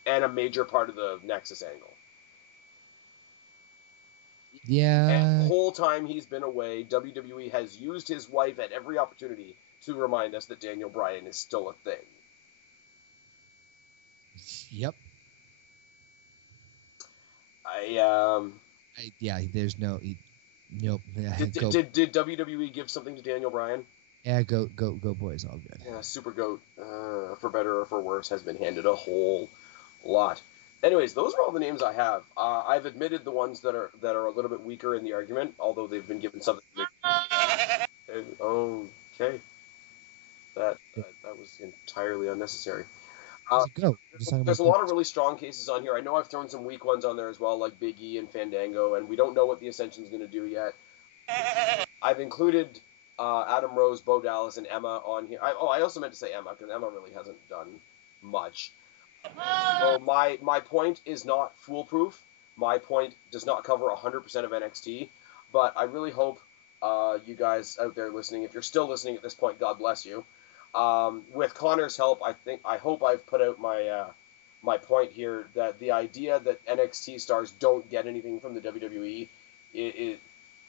And a major part of the Nexus angle. Yeah. And the whole time he's been away, WWE has used his wife at every opportunity to remind us that Daniel Bryan is still a thing. Yep. There's no... Nope. Did WWE give something to Daniel Bryan? Yeah, go boys, all good. Yeah, Super Goat, for better or for worse, has been handed a whole lot. Anyways, those are all the names I have. I've admitted the ones that are a little bit weaker in the argument, although they've been given something. Okay, that was entirely unnecessary. There's a lot of really strong cases on here. I know I've thrown some weak ones on there as well, like Big E and Fandango, and we don't know what the Ascension's going to do yet. I've included Adam Rose, Bo Dallas, and Emma on here. I also meant to say Emma, because Emma really hasn't done much. So my point is not foolproof. My point does not cover 100% of NXT, but I really hope you guys out there listening, if you're still listening at this point, God bless you. With Connor's help, I hope I've put out my point here that the idea that NXT stars don't get anything from the WWE,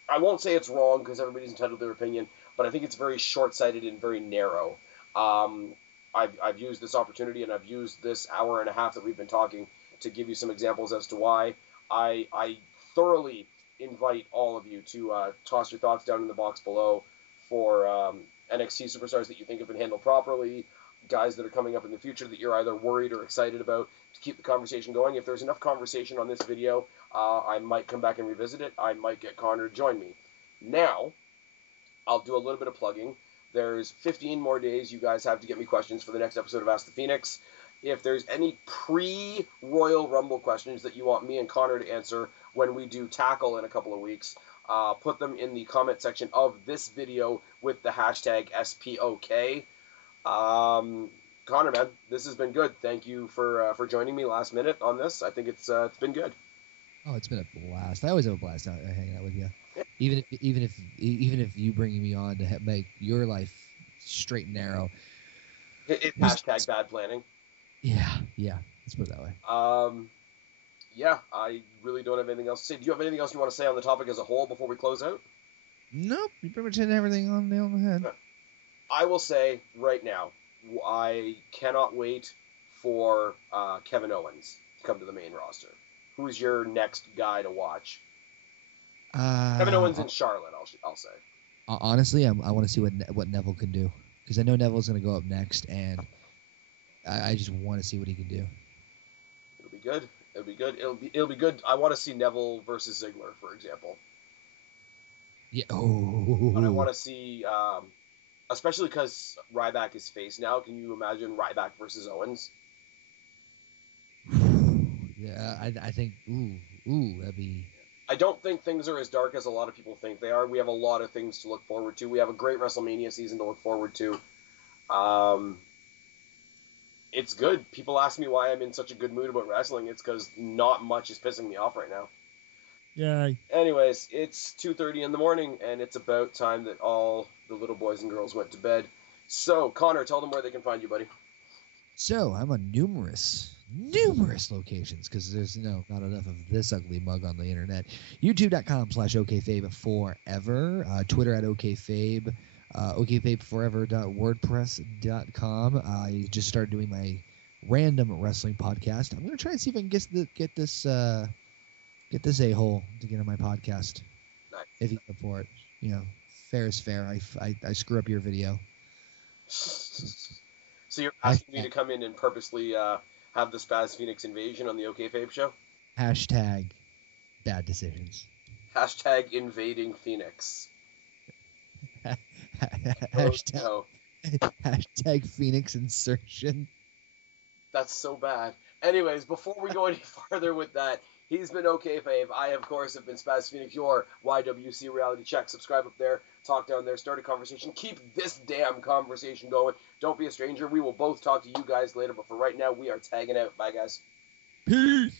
I won't say it's wrong because everybody's entitled to their opinion, but I think it's very short-sighted and very narrow. I've used this opportunity and I've used this hour and a half that we've been talking to give you some examples as to why. I thoroughly invite all of you to toss your thoughts down in the box below for NXT superstars that you think have been handled properly, guys that are coming up in the future that you're either worried or excited about, to keep the conversation going. If there's enough conversation on this video, I might come back and revisit it. I might get Connor to join me. Now, I'll do a little bit of plugging. There's 15 more days you guys have to get me questions for the next episode of Ask the Phoenix. If there's any pre-Royal Rumble questions that you want me and Connor to answer when we do Tackle in a couple of weeks, put them in the comment section of this video with the hashtag SPOK. Connor, man, this has been good. Thank you for joining me last minute on this. I think it's been good. Oh, it's been a blast. I always have a blast hanging out with you. Even if you bringing me on to make your life straight and narrow. Hashtag bad planning. Yeah. Let's put it that way. Yeah, I really don't have anything else to say. Do you have anything else you want to say on the topic as a whole before we close out? Nope, you pretty much hit everything on the nail on the head. I will say right now, I cannot wait for Kevin Owens to come to the main roster. Who's your next guy to watch? Kevin Owens and Charlotte, I'll say. Honestly, I want to see what Neville can do, because I know Neville's going to go up next, and I just want to see what he can do. It'll be good. It'll be good. I want to see Neville versus Ziggler, for example. Yeah. And I want to see, especially because Ryback is face now. Can you imagine Ryback versus Owens? Yeah, I think. That'd be. I don't think things are as dark as a lot of people think they are. We have a lot of things to look forward to. We have a great WrestleMania season to look forward to. It's good. People ask me why I'm in such a good mood about wrestling. It's because not much is pissing me off right now. Yeah. Anyways, it's 2:30 in the morning, and it's about time that all the little boys and girls went to bed. So, Connor, tell them where they can find you, buddy. So, I'm on numerous locations, because there's not enough of this ugly mug on the internet. YouTube.com/OKAYFABE forever. Twitter at OKAYFABE. OKAYFABEforever.wordpress.com. I just started doing my random wrestling podcast. I'm going to try and see if I can get this Get this a-hole to get on my podcast. Nice. If he's up for it. You know, fair is fair. I screw up your video. So you're asking me to come in and purposely have the Spaz Phoenix invasion on the OKAYFABE show? Hashtag bad decisions. Hashtag invading Phoenix. Hashtag, Oh, no. hashtag Phoenix insertion. That's so bad. Anyways, before we go any farther with that, he's been OKAYFABE. I, of course, have been Spaz Phoenix, your YWC reality check. Subscribe up there, talk down there, start a conversation. Keep this damn conversation going. Don't be a stranger. We will both talk to you guys later, but for right now, we are tagging out. Bye, guys. Peace.